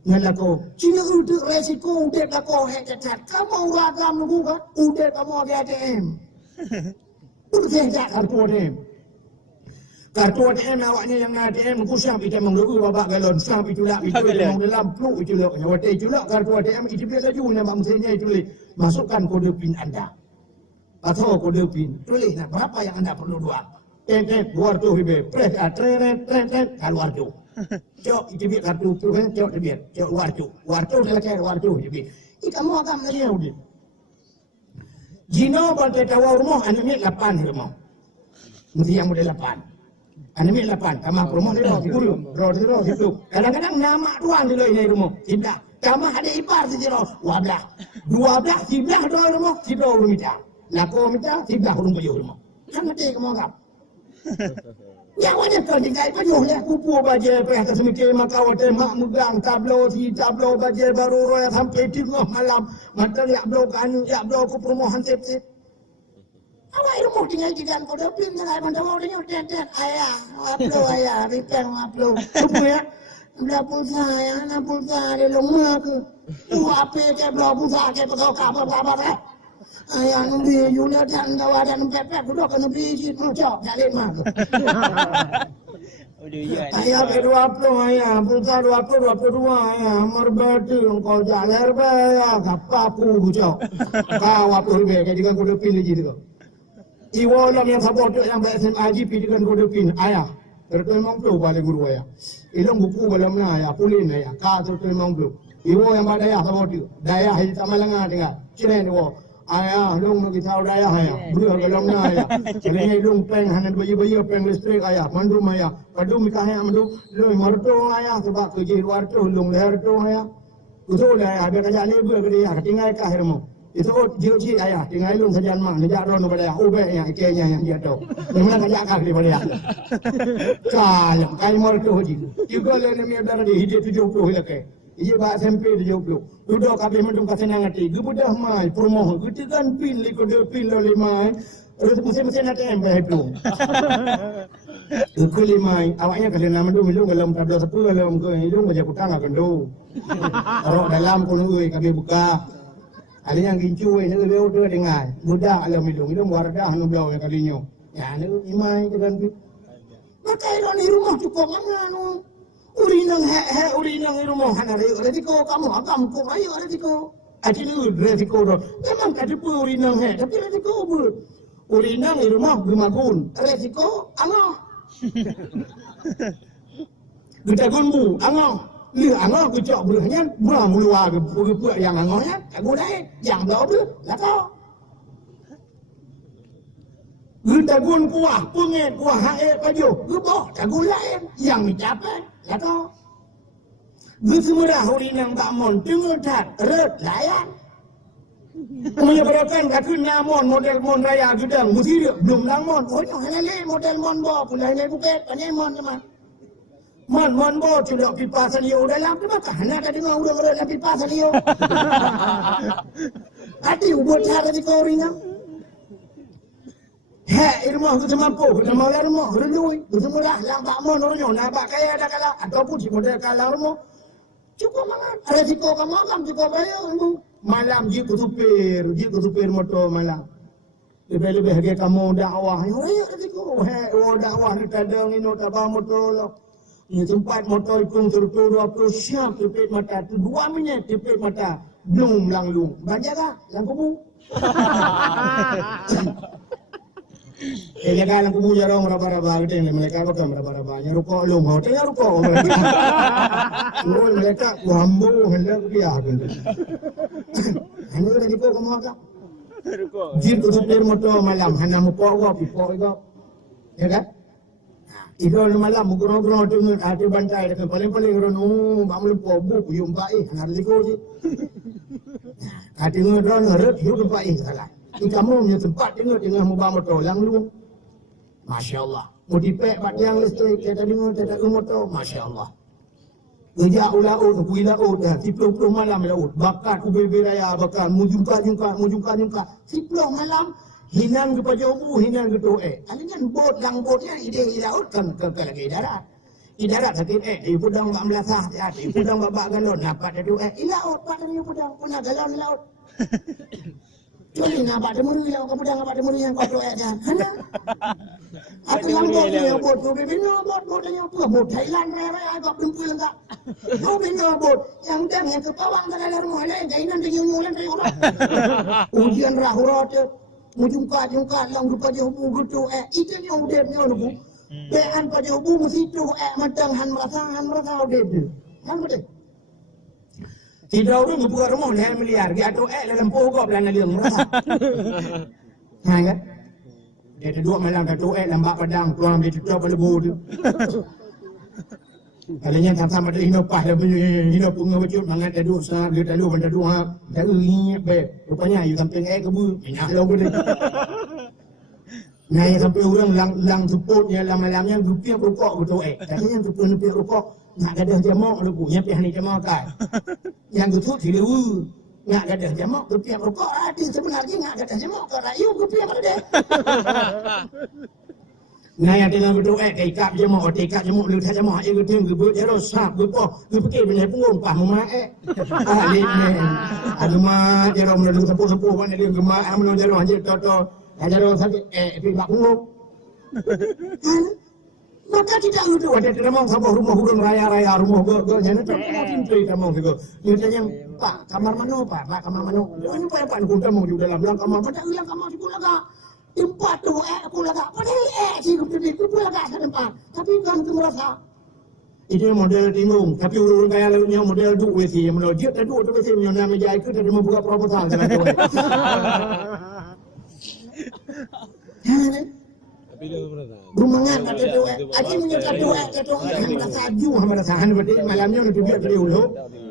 Ngalako, cina udah resiko udah lako hecat. Kamu ragam nunggu kan? Udah kamu ada ATM. Udah hecat kartu ATM. Kartu ATM awaknya yang ATM aku siap kita mengguru babak galon siap itulah itu yang dalam peluk itulah. Waktu itulah kartu ATM itu dia laju nama mesinnya itu masukkan kode PIN anda. Atau kode PIN. Tulis nak berapa yang anda perlu doa. Tet warto hibe. Pres tret keluar tu. Cok itu biar kartu tu kan cok itu biar cok warto selesai warto hibe. Ikan mau agam lagi ya udah. Jino pada tawa rumah anaknya 8 rumah. Mesti yang model 8. Anaknya 8. Kamar rumah dia 10. Itu. Kadang-kadang nama tuan dulu ini rumah. Tidak. Kamar ada ipar sejero. 12 sebelah dua rumah. Sebelah rumah kita. Lako kita sebelah rumah rumah. Kan nanti kamu agam. Yang wajib kau tinggal penuhnya kupu baja perhatian semikir makau temak megang tablo baja baru roya sampai 3 malam mata yak blo ku perumahan tip-tip. Awak ilmu tinggal jidan kau dapin dengan mana mau dengan tet ayah ayah ripeng upload kupu ya. Bela pulsa ya, na pulsa ada lomah ke. Tu apa ke bela pulsa ke pakau kabar eh. Ayah nabi Yulia dan kawadan pepek kudu kena biji macam jalin mah. Ayah kedua puluh ayah pulsa 22 ayah merbeti kau jalan bayar kapapu bucau. Kau apa lebih kaji kan kudu pin lagi tu. Iwalam yang support yang SMA GP dengan kudu pin ayah. Termemang tu balik guru ayah. Ilong buku balam na ayah pulin ayah. Kau termemang tu. Iwo yang pada ayah support daya hiji tamalanga dengan ceren iwo. Ayah, long nak tahu ayah ayah, beri dalam ayah. Jadi long peng, hanan bayi peng listrik ayah, mandum ayah, padu mikah ayah mandum, long marto ayah, sebab kerja luar tu, long leher tu ayah. Itu ayah, ada kerja ni berkerja ayah, tinggal kah hermo. Itu jauh ayah, tinggal long sajan mak, nejak ron pada ayah, ubah yang ikannya yang dia tahu. Memang kerja kah di pada ayah. Kalah, kai marto haji. Juga le ni ada di hidup 70 lekai. Ia bahasa SMP 70. Duduk kami mendung kesenangan hati. Gebudah mai promo. Getikan pin li kode pin lalu mai. Terus mesin ATM bayar itu. Kuli mai. Awaknya kalau nama tu milung dalam tabla 10 dalam ke milung baca kutang akan tu. Taruh dalam kunui kami buka. Ada yang gincu ini dia tu dengar. Budak dalam milung wardah nu blau yang kalinya. Ya ni imai dengan pin. Maka ini rumah cukup mana nu. Urinang urinang rumah hanare resiko kamu agam ko ayo resiko ajinu resiko do memang kadi pu urinang tapi resiko bu urinang rumah gumagun resiko ano gutagun bu ano li ano kecok bulahnya buah mulua bu yang angonya kagulai yang do bu lato gutagun kuah punget kuah hae pajo guboh kagulai yang dicapai Lato, bersemurah urinang bakmon, tengok tak, red, layan. Menyebabkan kakun namon model mon raya gudang, mesti dia belum namon. Oh, hanya le model mon bo, pulai le buket, hanya mon teman. Mon bo celok pipa salio dalam tu maka hanya tadi mau udah dalam pipa salio. Hati ubut cara di urinang. Rumah tu semampu, rumah rumah, renui, bersemurah, lampak mon, renui, nampak kaya ada kalah, ataupun si model kalah rumah. Cukup mangan, resiko kamu akan cukup bayar, malam jika tupir motor malam. Lebih-lebih harga kamu dakwah, resiko, dakwah ni kadang ini tabah motor lah. Ini tempat motor ikung tertu 20 siap, tupir mata, 2 minit tupir mata, belum langlung. Baca kah? Langkubu. Jaga lang kubuya raw maraba-raba gede mereka ko maraba-raba nya ruko lum hotel ya ruko mereka kuambo hendak dia gitu anu lagi ko kamu agak jin tupir moto malam hana mo po pipo iko ya kan itu malam guro-guro tu ate bantai dekat paling-paling rono bamul po bu yung bai ngarliko si ate ngron ngarep yung bai salah kamu punya tempat tengah mubah motor langlung. Masya Allah. Mau dipek bat yang listrik, kita dengar tak motor. Masya Allah. Kerja ulaut, kuilaut, 10 malam laut. Bakat kubebe raya, bakat mujungka. 10 malam, hinang ke pajomu, hinang ke to'e. Alian bot, lang botnya, ide ilaut kan ke lagi darat. Idarat sakit pudang bak melasah hati, pudang bak galon, dapat itu ilaut, padanya pudang, pernah galon ilaut. Curi nampak demuru yang kamu dah nampak demuru yang kau doa dah. Hana. Aku yang bot tu bina botnya bot Thailand raya agak belum enggak. Kau bina bot yang ke pawang dalam rumah lain kainan dengan mulan dari orang. Ujian rahurat Mujungkat lang rupa je hubu gutu itu ni udep ni hubu. Bean pa je hubu mesti tu matang han merasa udep tu. Han betul. Tidak orang buka rumah ni miliar, dia tu dalam pokok belanja dia merasa. Hai kan? Dia tu dua malam dah tu lambak padang, tuang dia tutup lebu tu. Kalanya sama-sama ada hinopah dah hinop bunga wujud mangat dah duk sah dia lalu benda dua dah ingat be rupanya you samping kebu minyak lagu dia naik sampai orang lang suputnya lama-lamanya rupiah rokok betul katanya rupiah rokok nak gadah jamak lagu nya pihak ni jamak kan yang betul tidak nak gadah jamak rupiah rokok ada sebenarnya nak gadah jamak ke rayu rupiah pada Naya dengan berdoa tekak jemaah tekak jemaah lu tak jemaah itu tu gebut jero sap gepo gepe benar pun pah mama ahli ni aduma jero melu sepuh-sepuh mana dia gemar amno jero hanje toto jero sakit pi bak ngop maka tidak lucu ada termong sabah rumah hurung raya rumah go jana tak mungkin tu termong tu dia tanya pak kamar mana pak kamar mana ini pak aku termong di dalam kamar pada hilang kamar di laga tempat tu aku laga padahal sih aku laga ke tempat tapi kan tu merasa ini model tingung tapi urut kaya lalunya model duk wesi yang menojit dan duk tu wesi yang nama jaya itu tadi membuka proposal dengan tu Tapi dia merasa. Rumangan ada dua. Aji menyuka dua. Kata orang merasa aju, merasa han berarti malamnya untuk biar dari hulu.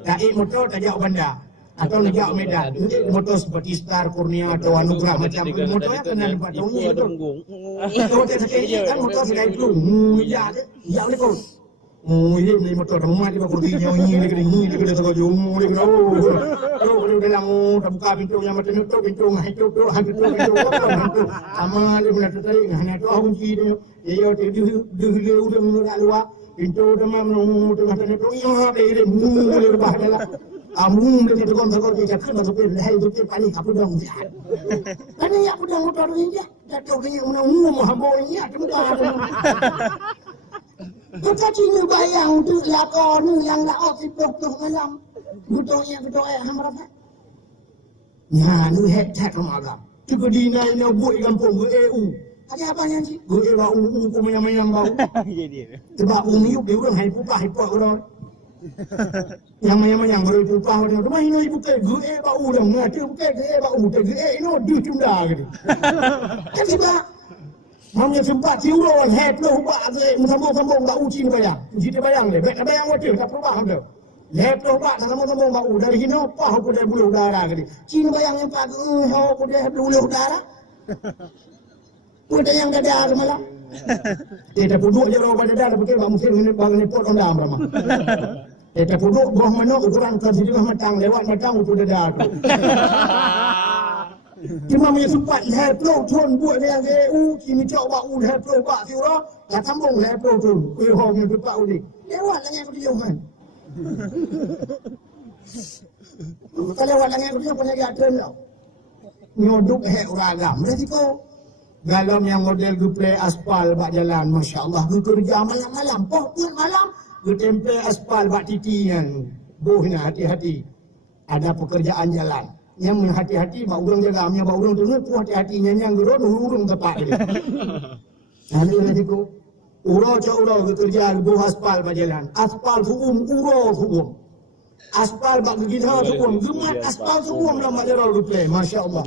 Naik motor tak jauh bandar atau jauh Medan. Motor seperti Star, Kurnia atau Anugerah macam motornya kena tempat tunggu itu. Kalau tak sekali kan motor sudah itu. Jauh ni kau. Ini motor rumah di bawah kursinya ini lagi tak jauh lagi kalau dalam terbuka pintunya macam itu pintu sama dia benar tertarik hanya tu kunci dia dia dia udah menurut luar pintu demam menunggu tengah itu ya dia mulai bahaya amun dia tegon dia kan masuk hai itu panik apa dong kan ya udah motor ini jatuh dia menunggu mahabonya tempat kita cina bayang tu lakon yang nak okipok tu malam butuhnya hamra ya nu head malam tu kedina ini buat kampung EU ada apa yang sih gue bau yang bau sebab uniuk dia orang hai pupah orang yang baru pupah orang tu main ibu ke gue bau dong ngatu ke gue bau ke gue ini du tunda gitu kan sebab Mamnya sempat siuron head lo ubah ke sambung bau uci bayang. Uci dia bayang le. Bek bayang wadah tak perubahan dah. Lep lo ubah sambung bau dari sini apa aku dah bulu udara ke. Cina bayang yang pak aku dah bulu udara. Udah yang ada malam. Dia puduk je ro pada dah betul bang musim ini bang ni pot ondam ramah. Dia puduk boh mana ukuran ke sini matang lewat matang udah dah tu. Cuma punya sempat lihat pro tun buat dia EU kini cak bau lihat pro bak siura dah sambung lihat pro tun kuih hong yang berpak ulik lewat lagi aku dia kan kalau lewat lagi aku dia punya gaten tau nyoduk hek ragam resiko galam yang model duple aspal bak jalan Masya Allah gue kerja malam-malam pun malam gue tempe aspal bak titian bohnya hati-hati ada pekerjaan jalan yang hati-hati bak urang jaga amnya bak urang tengok ku hati-hatinya yang geron urung tepak dia. Nanti resiko uro kerja buh aspal berjalan. Aspal suum suum. Aspal bak gigitha suum. Gemat aspal suum dah majara ruple. Masya-Allah.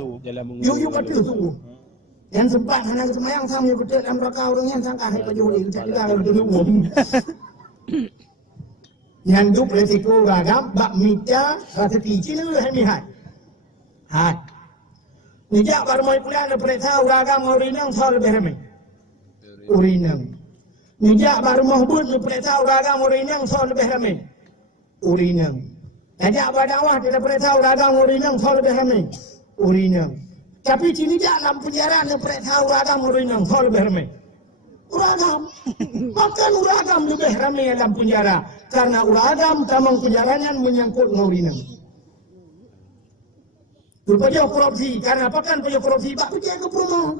Yuk betul suum. Yang sempat hana semayang sama yang betul dalam raka orang yang sangka hai pajuli tak juga betul suum. Yang duk resiko ragam bak mita rasa tinggi ni hai mihai. Hai. Nijak baru mai pulang daripada tahu ragam urinang soal lebih ramai. Urinang. Nijak baru mahbud daripada tahu ragam urinang soal lebih ramai. Urinang. Nijak badawah daripada tahu ragam urinang soal lebih ramai. Urinang. Tapi cini jak dalam penjara daripada tahu ragam urinang soal lebih ramai. Uragam. Makan uragam lebih ramai dalam penjara. Karena uragam tamang penjaranya menyangkut urinang. Pajak korupsi, karena apa kan pajak korupsi? Bak pergi ke rumah.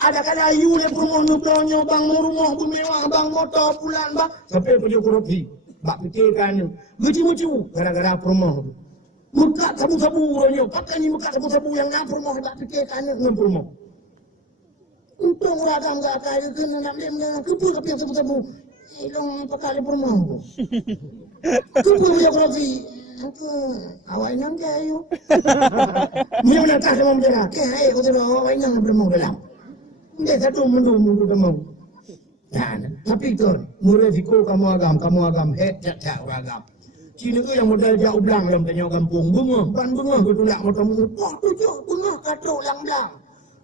Ada kala ayu le rumah nublonyo bang rumah mewah bang motor pulan bang sampai pajak korupsi. Bak pergi kan lucu-lucu gara-gara rumah. Muka sabu-sabu orangnya. Pakai ni muka sabu-sabu yang ngampur mau tak fikir tanya ngampur mau. Untung ragam gak kaya kena nak lem kupu tapi yang sabu-sabu. Ilong pakai pur mau. Kupu dia kopi. Aku awak nang kayu. Ni mana tak sama menjadi. Ke aku tu awak nang belum mau dalam. Dia satu mendu demam. Tapi tu muridku kamu agam tak agam. Cina ke yang modal jauh belang dalam tanya kampung bunga betul nak bertemu poh tujuh bunga katrok lang-lang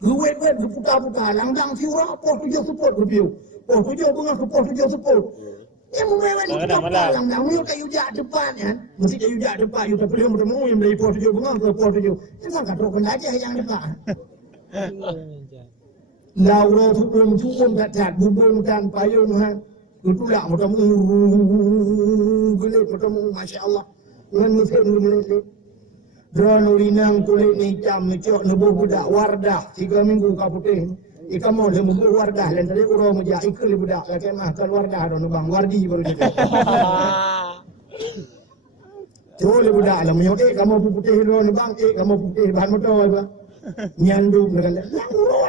wet putar-putar lang-lang fiura poh tujuh support review poh tujuh bunga ke poh tujuh support yang mewah ni putar lang-lang ni kayu jak depan kan mesti kayu jak depan you tak boleh bertemu yang dari poh tujuh bunga ke poh tujuh memang katrok pendaja yang depan Laura cukum tak bubungkan payung ha itulah bertemu gelik bertemu masya-Allah dengan musim gelik drone urinang kulit hitam mecok nubuh budak wardah 3 minggu ka putih ikan mau lembu wardah lain tadi urang meja ikul budak lagi makan wardah don bang wardi baru jadi Jole budak lah menyok kamu putih don bang kamu putih bahan motor bang nyandung dengan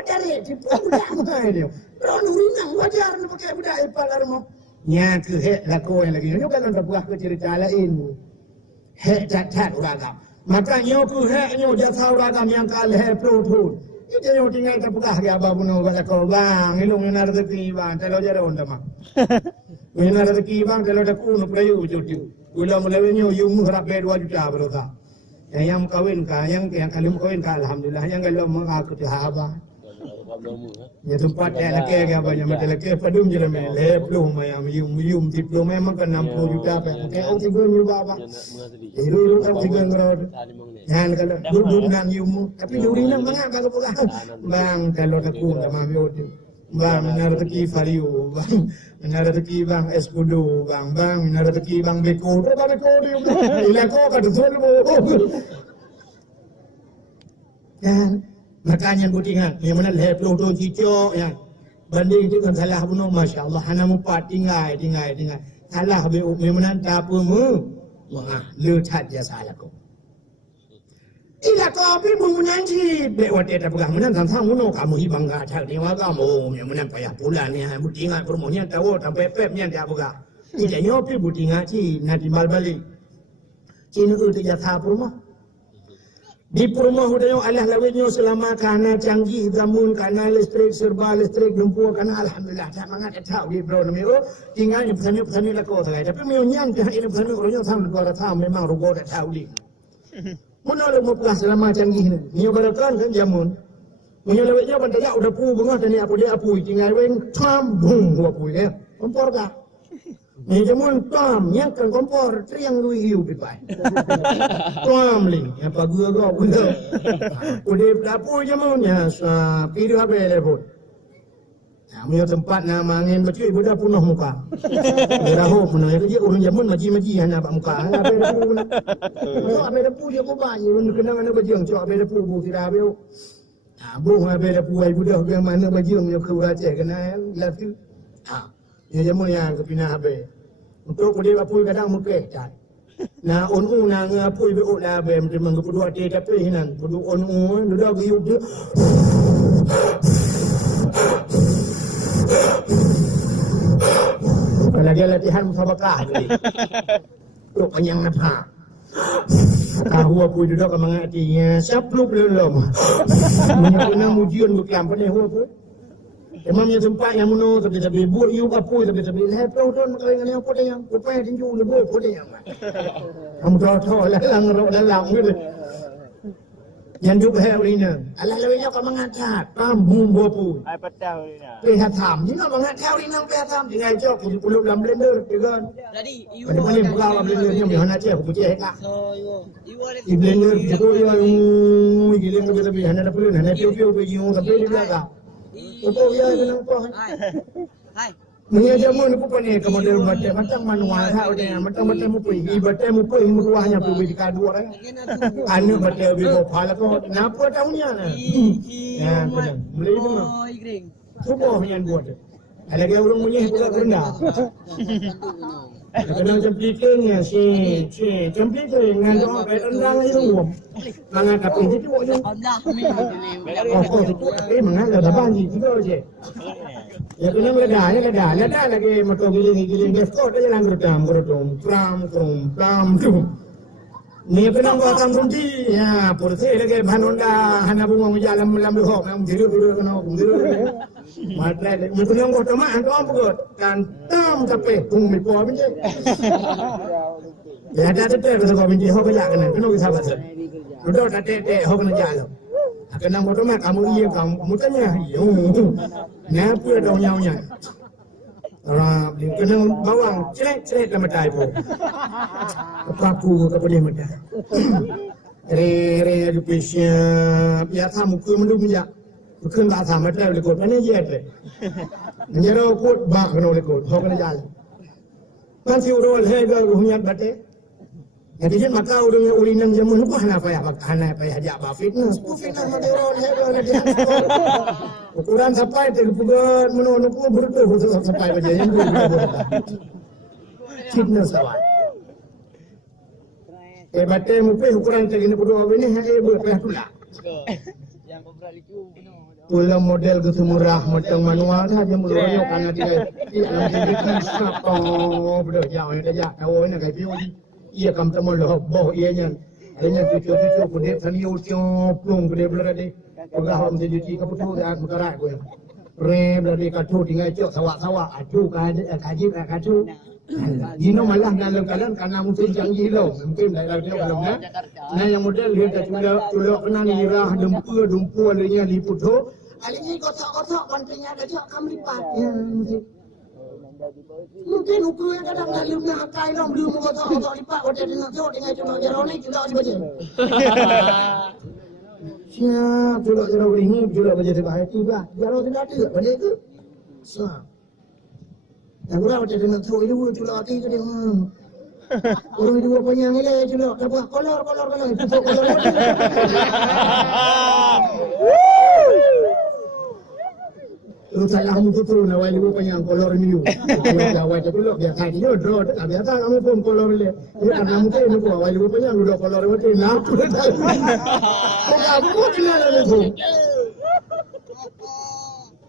cari budak mana dia drone urinang wajar nak pakai budak ipal armo nya ke hek lako yang lagi ni kan nak buah ke cerita lain hek cat uragam maka nyo ku hek nyo jatah uragam yang kal hek pro itu nyo tinggal terpegah ke abah puno lako bang ilung ina rezeki bang telo jaro ndama ina rezeki bang telo dak kuno prayu cuti ulah mulai nyo yung harap 2 juta berota yang kawin ka yang kalim kawin ka alhamdulillah yang kalau mengaku tu abah ya tempat dia laki ke apa yang mata laki padum je lama lepluh mayam yum diploma memang kan 60 juta apa kayak orang tiga juga apa itu kan tiga ngerod yang kalau duduk nang yum tapi juri nang mana kalau pulang bang kalau aku tak mahu itu bang benar rezeki Vario bang benar rezeki bang Escudo bang benar rezeki bang Beko dia ilah kau kata betul kan makanya butingan yang mana leplo tu cicok yang banding dengan salah bunuh masya-Allah hana mupat tinggai salah be yang mana tak apa le that dia salah ko ila ko pi mungunan ji be wate tak pegang mana tentang bunuh kamu hibangga tak dewa kamu yang mana payah pulan ni butingan permonya tahu sampai pepnya dia pegang tidak nyopi butingan ji nanti mal balik cina tu dia tak rumah di rumah udah Allah lawinyo selama karena canggih zamun karena listrik serba listrik lumpur karena alhamdulillah tak mangat tahu di bro namanya tinggalnya pesan lah kau tak tapi menyang dah ini pesan orangnya sama dua tahun memang rugo tak tahu di mana lu mau puas selama canggih ni nyo barakan kan jamun punya lawinyo bantaya udah pu bunga tadi apa dia apu tinggal weng tam bung gua pu ya kompor ka ni jamun tam yang kan kompor triang lu hiu pipai tam ling apa gua betul udah dapur jamunnya pidu apa telepon punya tempat nama angin betul ibu dah punah muka dah ho punah dia urang jamun maji hana pak muka apa dapur dia ko banyu kenang ana bajang cok apa dapur bu tidak beu bung apa dapur ibu dah yang mana bajang yo ke Aceh kena latu yang jamu yang kepinah habis untuk dia apui kadang mukeh cat na onu na ngapui be ola be memang kedua dia tapi hinan kudu onu dah giup dia lagi latihan musabaqah jadi tu panjang napa tahu apui duduk ke mengatinya sapluk belum punya mujian bukan pada hu Emangnya tempat yang mana tapi buat you apa tapi lepas tu nak dengan apa dia yang upaya tinju lebih apa dia yang kamu tahu lah lang gitu yang juga hari ini Allah lewatnya kau mengatakan kamu buapu ai patah ni nah pihak tam ni nak mengatakan hari ini pihak tam tinggal jauh puluh dalam blender kan Jadi, you pada mana buka blender yang mana nak cek aku cek kak so you are di blender cukup yang gila tapi hanya ada perlu hanya piu biji tapi di belakang Untuk dia kena apa? Hai. Mengia jamu ni pun ni kemudian baca macam manual hal dia macam mupui ibadah mupui muruahnya pergi di kadu orang. Anu baca bibo pala ko napa tahunnya na. Ya benar. Beli tu. Oh, igring. Subuh yang buat. Ada dia orang punya budak rendah. Kena cempliking si cempliking ngan pai rendang itu. Mangan tapi itu je. Allah mi. Oh itu tapi mangan dah bagi juga je. Ya kena ledah lagi motor giling beskot aja lang gerutum pram. Ni kena buat berhenti. Ya, polisi lagi banonda hana bunga menjalam lam hok nam jiru kena jiru. Matre kena buat sama angkau buat kan tam tapi pung mi po binje. Ya ada tetap kena binje hok aja kena bisa bahasa. Udah tete hok kena jalan. Kena buat sama kamu iya kamu tanya. Yo. Napa dah nyaunya. Orang kena bawang cerit nama tai po. Paku ke boleh muda. Re education biasa muka mendu minyak. Bukan tak sama dah boleh kot. Mana je ada. Menjadi kot bak kena boleh kot. Hok kena jalan. Kan si urol hega minyak bate. Jadi kan maka urangnya ulinan jamun apa hana payah ajak ba fitness. Fitness made urol hega lagi. Ukuran sampai terpugat menonu ku bertu sampai bagian itu. Fitness awal. Bate mupe ukuran tegini berdua ini berpeh pula. Yang ngobrol itu Pula model gitu murah macam manual saja mulanya karena dia jadi apa betul jauh dia tahu nak kayak biu ia kam teman loh boh ia nya cucu kudet tani ucap plung kudet berada udah ham jadi keputu dan bergerak gue re berada katu tinggal cok sawak aju kaji kaju Gino malah dalam keadaan karena mungkin janji lo mungkin dalam dia belum nah yang model dia dah culak kena nirah dumpu adanya liput ho alinya kotak kontennya ada cok kam lipat ya mungkin ukur yang kadang dalam nak kai lo belum kotak lipat kotak dengan cok dengan cok jaroni juga dibaca siap culak jaroni ini culak baca sebab itu lah jaroni tidak ada baca itu siap. Yang kurang macam dengan tu itu culak hati tu dia. Orang itu apa yang ni le culak apa kolor itu kolor. Lu salah kamu tu nak wali apa yang kolor ni. Kalau wali tu lu dia kan dia draw tak biasa kamu pun kolor le. Dia kan kamu tu ni buat wali apa yang lu kolor macam ni. Nak tu dah. Kau apa kena le tu.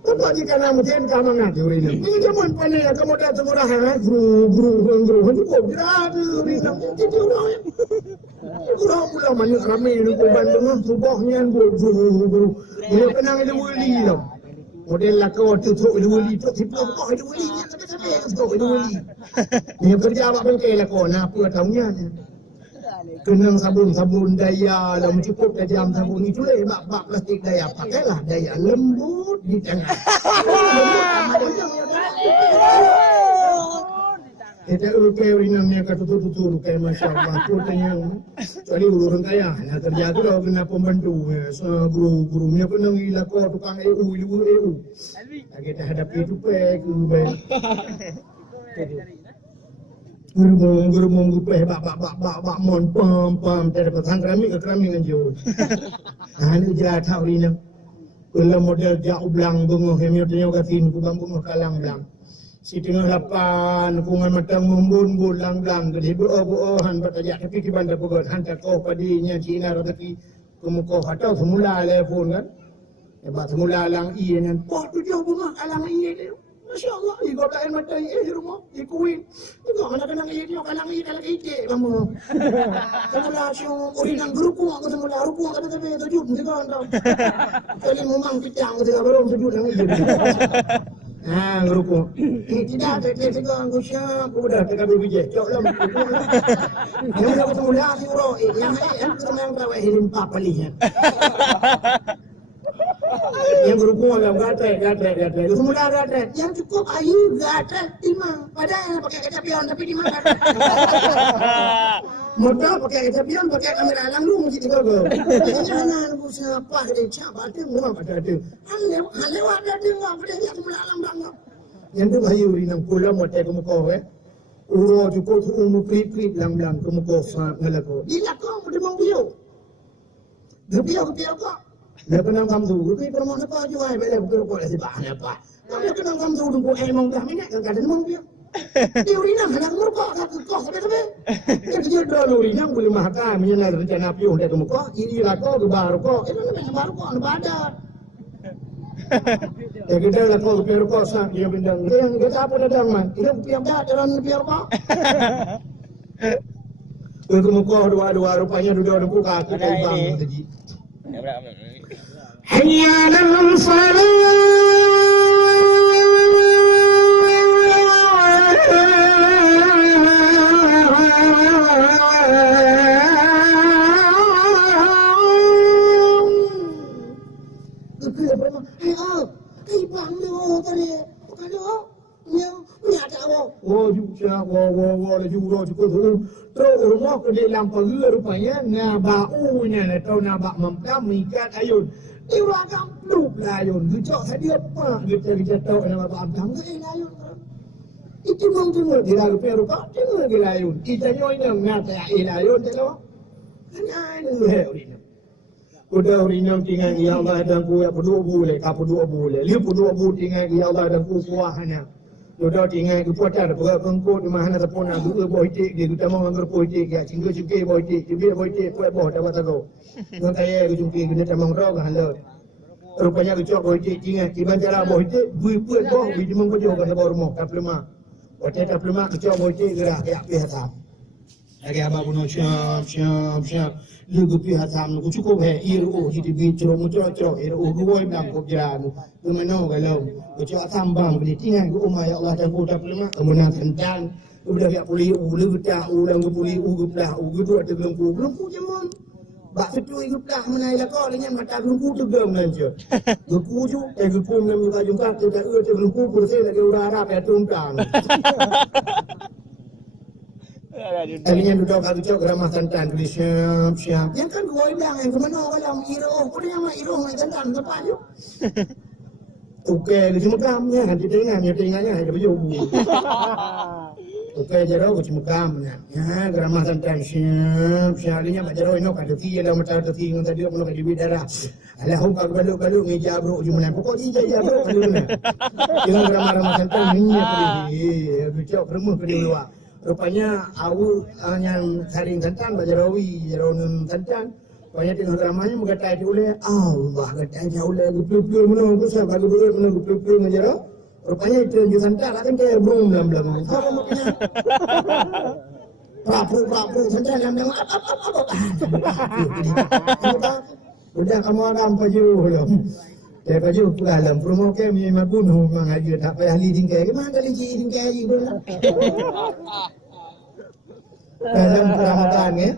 Apa jika nama mungkin kamu nak juri ni? Ini zaman panen kamu dah semurah guru ni kau berada di dalam itu orang. Orang pula banyak ramai ni kau bandung subahnya guru. Dia kenang itu wali lah. Model lah kau tu wali tu tipu kau itu wali ni sampai kau itu wali. Dia kerja apa pun kau lah kau nak apa tahunya. Kenang sabun daya lah cukup tajam sabun itu le bak plastik daya pakailah daya lembut di tangan. Kita ukai rinangnya katutur kayak masya-Allah tu tanya. Jadi urun kaya nak kerja tu dah kena pembantu guru-gurunya pun nang ilako tukang EU. Kita hadapi itu pek Guru peh bak mon pam terdapat keramik kan jauh. Ini jelas tahu ini. Kalau model jauh belang bunga hemiotnya katin kubang bunga kalang belang. Si tengah lapan kungan matang mumbun bulang belang. Jadi buohan bertajak tapi di bandar pugot hantar kau padinya Cina tapi kemuka atau semula telefon kan. Sebab semula lang iya ni. Wah tu jauh bunga kalang iya dia. Masya Allah, ikut lain macam di rumah, ikuin. Tengok anak-anak dia kalang ini dalam ide kamu. Semula syuk, orang gerupung aku semula rupung ada tapi tujuh juga anda. Kali memang pitang ketika baru tujuh dengan ide. Nah gerupung. Tidak ada juga aku siap, aku dah tegak bibije. Cok lem. Yang aku semula si uro, yang semang tahu hilim papalinya. Yang berhubung agak gatrek. Semula gatrek. Yang cukup ayu gatrek timang. Padahal pakai kaca pion tapi di mana? Motor pakai kaca pion, pakai kamera langsung mesti digogo. Jangan aku siapa dia siapa dia memang pada dia. Lewat dia enggak pada dia semula alam bangga. Yang tu ayu rinang pula motor kamu kau Uro cukup umur klip lang kamu kau sangat ngelako. Dilako dia mau bio. Bio kok. Dia kenal kamu tu, tapi perempuan apa aja, baik baik, bukan kau dah sebab apa. Kalau dia kenal kamu tu, kau emang dah minat, kadang-kadang mau dia. Dia urinang hendak merokok tak kekok tapi. Kerja dulu urinang boleh makan menyenang rencana piuh dia tu merokok. Ini lakok ke bar rokok. Itu namanya bar rokok ada badan. Ya kita lakok ke rokok sak dia bindang. Dia yang kita apa datang man. Kita piam dah jalan piam rokok. Ke merokok dua rupanya duduk buka aku kai bang tadi. Hayya lam salat ke dalam perlu rupanya nabaunya atau nabak mempam ikat ayun diuragam lup layun gecok sadia apa kita tahu nama pak amtam ke layun itu mungkin dia lalu peru kok dia ke layun kita nyonya ngata layun tu hanya ini udah urinam tinggal ya Allah dan ku ya pedua boleh liu pedua boleh tinggal ya Allah dan ku kuahnya udah tinggal ku pocar buat pengkut mana tepon nak dua boitik dia kita mau anggur boitik ya cinggu cinggu boitik buat boh dapat tahu ngan saya ku cinggu kita mau rog halau rupanya ku cok boitik tinggal tiban cara boitik buat boh di demang ko jo kan baru mau kaplema hotel kaplema ku cok boitik gerak ya pihak lagi abang punya siap lugu pihak sam ku cukup iru hidup bicro mucro iru gua bilang ku jalan ku meno galau ku cok sambang beli tinggal ku ya Allah dan ku dapat lemak kemudian kencan ku dah ya puli ulu kita ulang ku puli ulu dah ulu tu ada belum ku jamon bak setui ku dah menai lah kau dengan mata ku tegam nanti ku ju ku nem ka jumpa kita belum ku bersih lagi urara ya tungkang. Tadinya duduk aku cok ramah santan tulis siap. Yang kan gue bilang yang kemana orang iroh, kau yang mah iroh yang santan apa yuk? Oke, cuma kamnya hati telinganya ada baju. Oke, jero cuma kamnya. Ya, ramah santan siap. Alinya mak jero ini kado tiga dalam macam tadi yang tadi aku nak jadi darah. Alah, aku kalau ngeja bro cuma nak pokok ija bro kalau ni. Jangan ramah santan ni apa cok bermuh ke luar. Rupanya awal yang saling santan bajarawi jaronun santan banyak tengok ramanya mengatakan oleh Allah katanya oleh guplu menung ku saya baru menung guplu ngajaro rupanya itu yang santan kan kayak belum dalam apa makanya prapu santan dalam apa udah kamu ada baju belum dia baju dalam promo kami mabunuh mengajar tak payah leading kayak gimana kali leading kayak gitu dalam Ramadan ya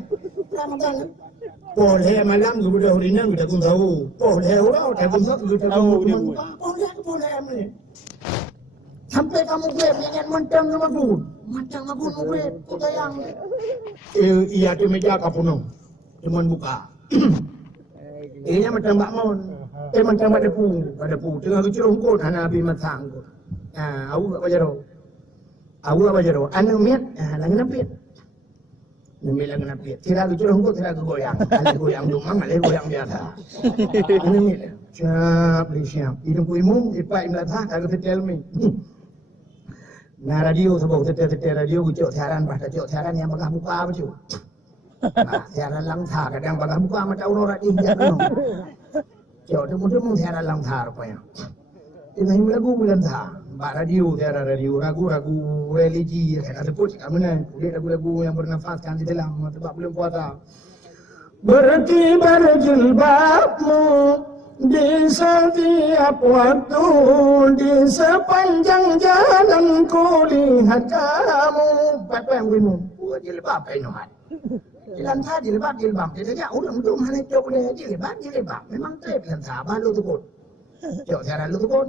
Ramadan boleh malam udah urinam kita pun tahu boleh orang kita tahu boleh sampai kamu gue pengen mentang sama gue macam aku gue kita yang iya tu meja kapuno cuman buka ini macam mbak mon macam ada pu tengah lucu rongkot hana abi matang ko aku apa jero anu miat lagi napit namilang napit tira lucu rongkot tira goyang goyang dumang ale goyang biasa ini miat siap hidung ku imum ipa imlatha kagak tetel mi nah radio sebab tetel radio gucok siaran bahasa cok siaran yang bagah muka apa cu siaran langsa kadang bagah muka macam orang injak no cok temu siaran langsa rupanya ini lagu bulan sa mbak radio ragu religi ada pun mana lagu yang bernafaskan di dalam sebab belum puasa berkibar jilbabmu di setiap waktu di sepanjang jalanku lihat kamu apa yang gue mau jilbab penuhan lansa jilbab dia saja udah mana cok boleh jilbab memang trip lansa baru tu pun cok siaran lu tu pun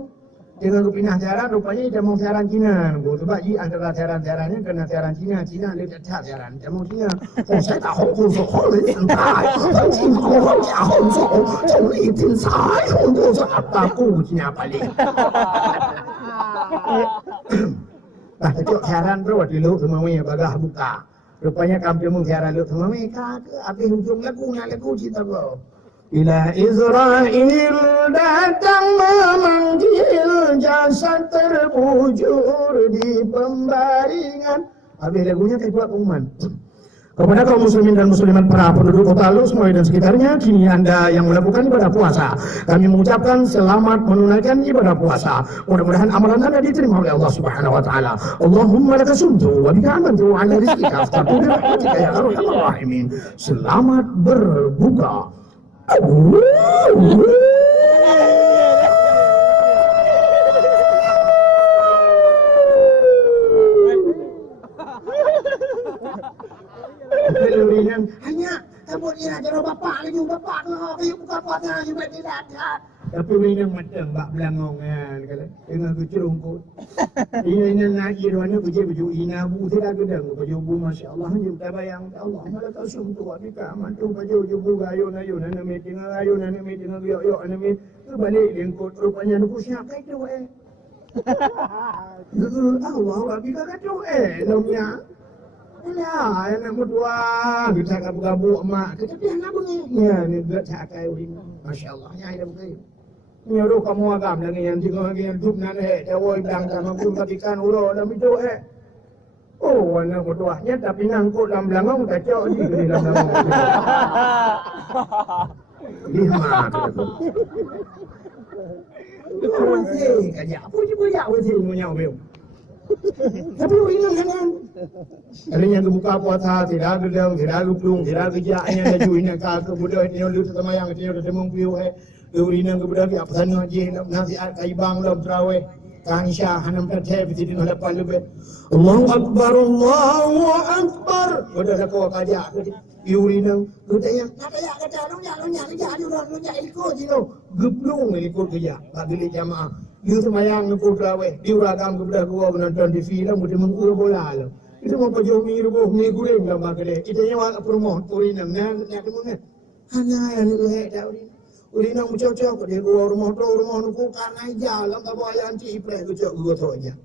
dengan pindah siaran rupanya dia mau siaran Cina gua sebab antara siaran-siarannya kena siaran Cina lebih tak siaran dia mau Cina saya tak hong kong hong le dian tai hong kong hong jia hong zhou zhou li tin sai hong guo sa apa ku Cina paling nah cok siaran bro di lu semua bagah buka rupanya kampung siaran lu semua mereka ke habis hujung lagu cinta bro Bila Israel datang memanggil, jasad terbujur di pembaringan. Habis lagunya kayak buat pengumuman. Kepada kaum muslimin dan muslimat para penduduk kota Lu Semoy dan sekitarnya, kini Anda yang melakukan ibadah puasa, kami mengucapkan selamat menunaikan ibadah puasa. Mudah-mudahan amalan Anda diterima oleh Allah Subhanahu wa taala. Allahumma laka sumtu wa bika amantu wa ala rizqika aftatu bi rahmatika ya arhamar rahimin. Selamat berbuka. Kelurinan hanya kabut dia nak bapak lagi bapak nak kayu buka puasa juga tidak ada. Tapi urinang macam bak belangong kan kala dengan kecerungkut. Ini nak irwana baju inabu tidak gedang baju bu masya-Allah hanya tabayang Allah malah tasum tu abika mantu baju bu gayo na meeting gayo na meeting yo na meet balik lengkot rupanya nuku siap kai tu Allah abika kata nomnya. Ya, anak berdua kita gabu-gabu emak. Kita dia nak bunyi. Ya, ni gerak cakai ini. Masya-Allah, ya ada begitu. Ni ro kamu agam lagi yang tinggal lagi yang duduk nan jawai bilang sama pun katikan uro dalam itu Oh, anak berduanya tapi ngangkut dalam belangong kacau di dalam belangong. Lima tu. Masih kaya. Apa je punya masih punya bel. Tapi uringan kan. Kalinya kebuka puasa tidak gedang, tidak luplung, tidak kerjanya laju ini ke budak ini lu semayang dia dah demung piu uringan ke budak apa sana je nasi kai bang dalam tarawih kan Syah hanam tertib di hadapan lebih. Allahu akbar, Allahu akbar. Budak kau kajak uringan lu tanya kata lu nya ikut je lu geblung ikut kerja bagi jamaah. Dia semayang nak tarawih, dia uragam kepada gua menonton TV lah, mesti mengurus bola lah. Itu mau pajau mi rubuh mi guring dalam bagade. Itu yang awak promote urinam nak temu ni. Hana yang ni dah urinam muncul-muncul kat dia gua rumah tu kan aja lah tak boleh anti play tu cak gua tu aja.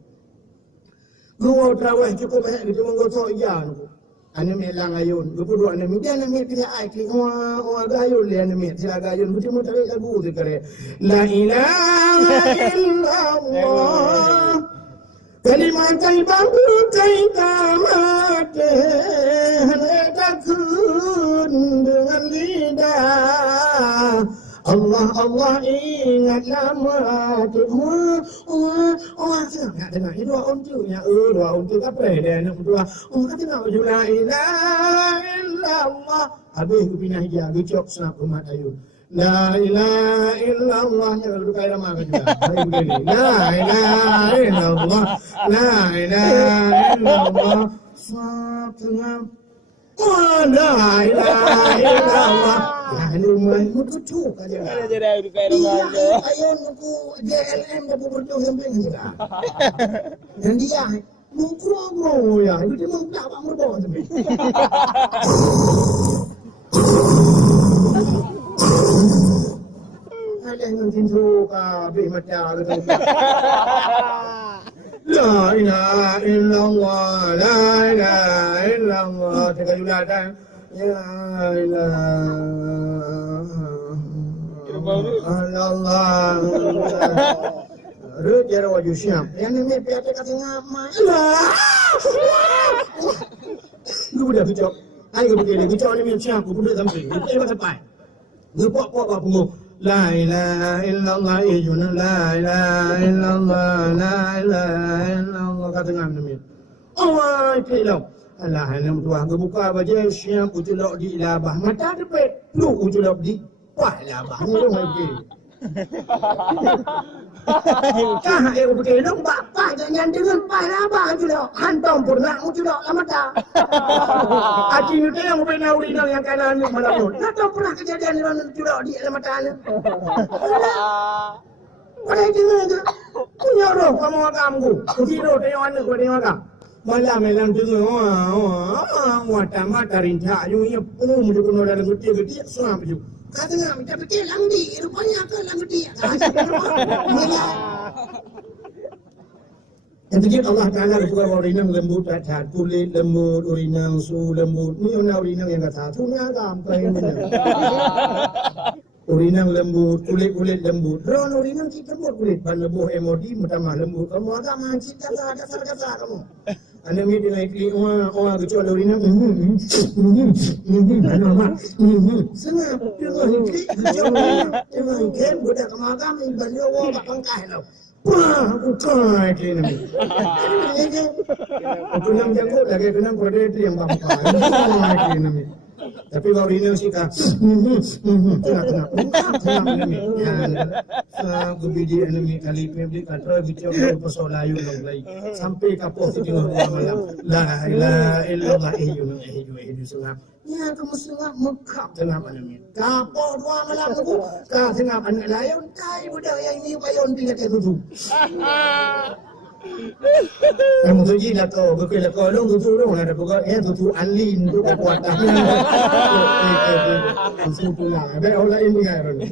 Gua tarawih cukup banyak dia menggo tu aja tu. Ane melang ayun, gua dua ane dia ane kita ai klik orang gayun dia ane sila gayun mesti mau tarik lagu tu kare. La ilaha illallah kalimat thayyibah tamat takun dengan lidah. Allah ingat nama Tuhan. Nak dengar ni dua untuknya. Dua untuk apa dia nak berdua. Kata nak baju la ilaha illallah. Habis aku pindah hijau. Gecok senap umat ayu. La ilaha illallah. Yang duduk kaya lama kan juga. Hari begini. La ilaha illallah. La ilaha illallah. Satengah. La ilaha illallah. Lumai mutu aja. Ada dah duduk kat rumah tu. Ayun aku JLM dah berdua samping juga. Dan dia mengkro ya, itu dia tak apa merbawa samping. Ada yang tinju ka be macam tu. La ilaha illallah, la ilaha illallah. Tegak juga dah. Ya Allah. Rut jara waju siap. Yang ni piate kata ngamai. Lu dah kecok. Ayo begini, kecok ni siap aku duduk samping. Dia macam pai. Dia pok apa La ilaha illallah ijuna la ilaha illallah la ilaha illallah kata ngamai. Allah kilau. Allah hanam tuah buka baca siap ujulok di labah mata depet lu ujulok di wah labah ni dong pergi kah aku pergi dong bapak jangan dengan pai labah ujulok hantam purna ujulok la mata aci ni tu yang pernah urinal yang kanan ni malam tu tak pernah kejadian ni ujulok di la mata ni pada itu punya roh kamu kamu tidur tengok anak kau tengok agam Malam tu mata rinca yunya pun muda pun ada gede semua baju. Kata nak minta pergi langdi rupanya ke langdi. Yang terjadi Allah Taala bukan urinang lembut cacat kulit lembut urinang su lembut ni urinang yang kata tu ni agam kain. Urinang lembut, kulit lembut. Ron urinang kita lembut kulit. Ban lebuh emodi, mutamah lembut. Kamu agak mancing kasar kamu. Anda ni dengan ikli orang kecuali urinang. Anu mak. Senang. Dengan ikli kecuali dengan ikan budak kamu agak ban lebuh bak pangkai tau. Wah, bukan ikli ni. Kenang janggut lagi kenang predator yang bangkai. Bukan ikli ni. Tapi kalau ini sih kan, kena ini, ya, kubiji ini kali pembeli katra bicara pasal layu lagi, sampai kapok tu tengok malam, la ilaha illallah ehju sengap, ya kamu sengap mekap tengah malam ni, kapok dua malam tu, kah sengap anak layu, kai budak yang ini payon tiga tu. Kamu tu je lah kau, berkira kau long tu long ada pokok, tu alin tu kekuatan. Tu lah, ada orang lain kan.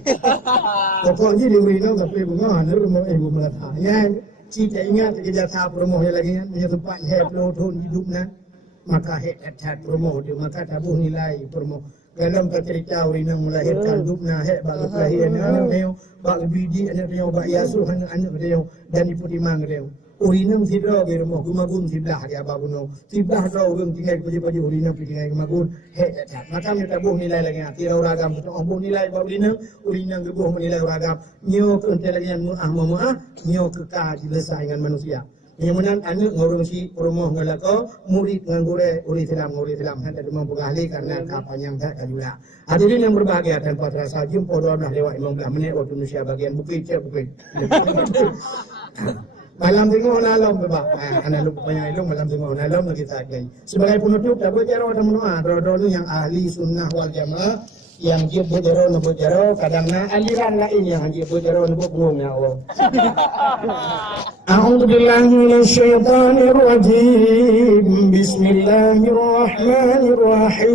Pokok je dia beri tahu tapi bunga, ni rumah rumah tak. Yang kita ingat kerja tahap promo yang lagi kan, punya tempat head load hidup nak, maka head promo dia maka tabuh nilai promo. Dalam cerita orang yang melahirkan dupna head bagi kelahiran anak dia, bagi biji anak dia, bagi asuh anak dia dan ibu timang dia. Urinang tidak berumah gumagun tidak dia baguno tidak tahu orang tinggal pagi urinang tinggal gumagun maka mereka buh nilai lagi tidak ragam betul buh nilai urinang gebuh menilai ragam nyo keintelektuan muah nyo kekal selesai dengan manusia kemudian anak ngorong si rumah ngalako murid ngangure uri tilam hendak demam pengahli karena kapanyang tak kajula hadirin yang berbahagia tanpa terasa jumpa 12 lewat 15 menit waktu Indonesia bagian bukit malam tengok nalom bebak. Anak lupa banyak ilmu malam tengok nalom lagi tak lagi. Sebagai penutup tak berjaro ada menua. Dulu yang ahli sunnah wal jamaah yang dia berjaro kadang-kadang aliran lain yang dia berjaro nak bengong ya Allah. A'udzubillahi minasyaitonir rajim. Bismillahirrahmanirrahim.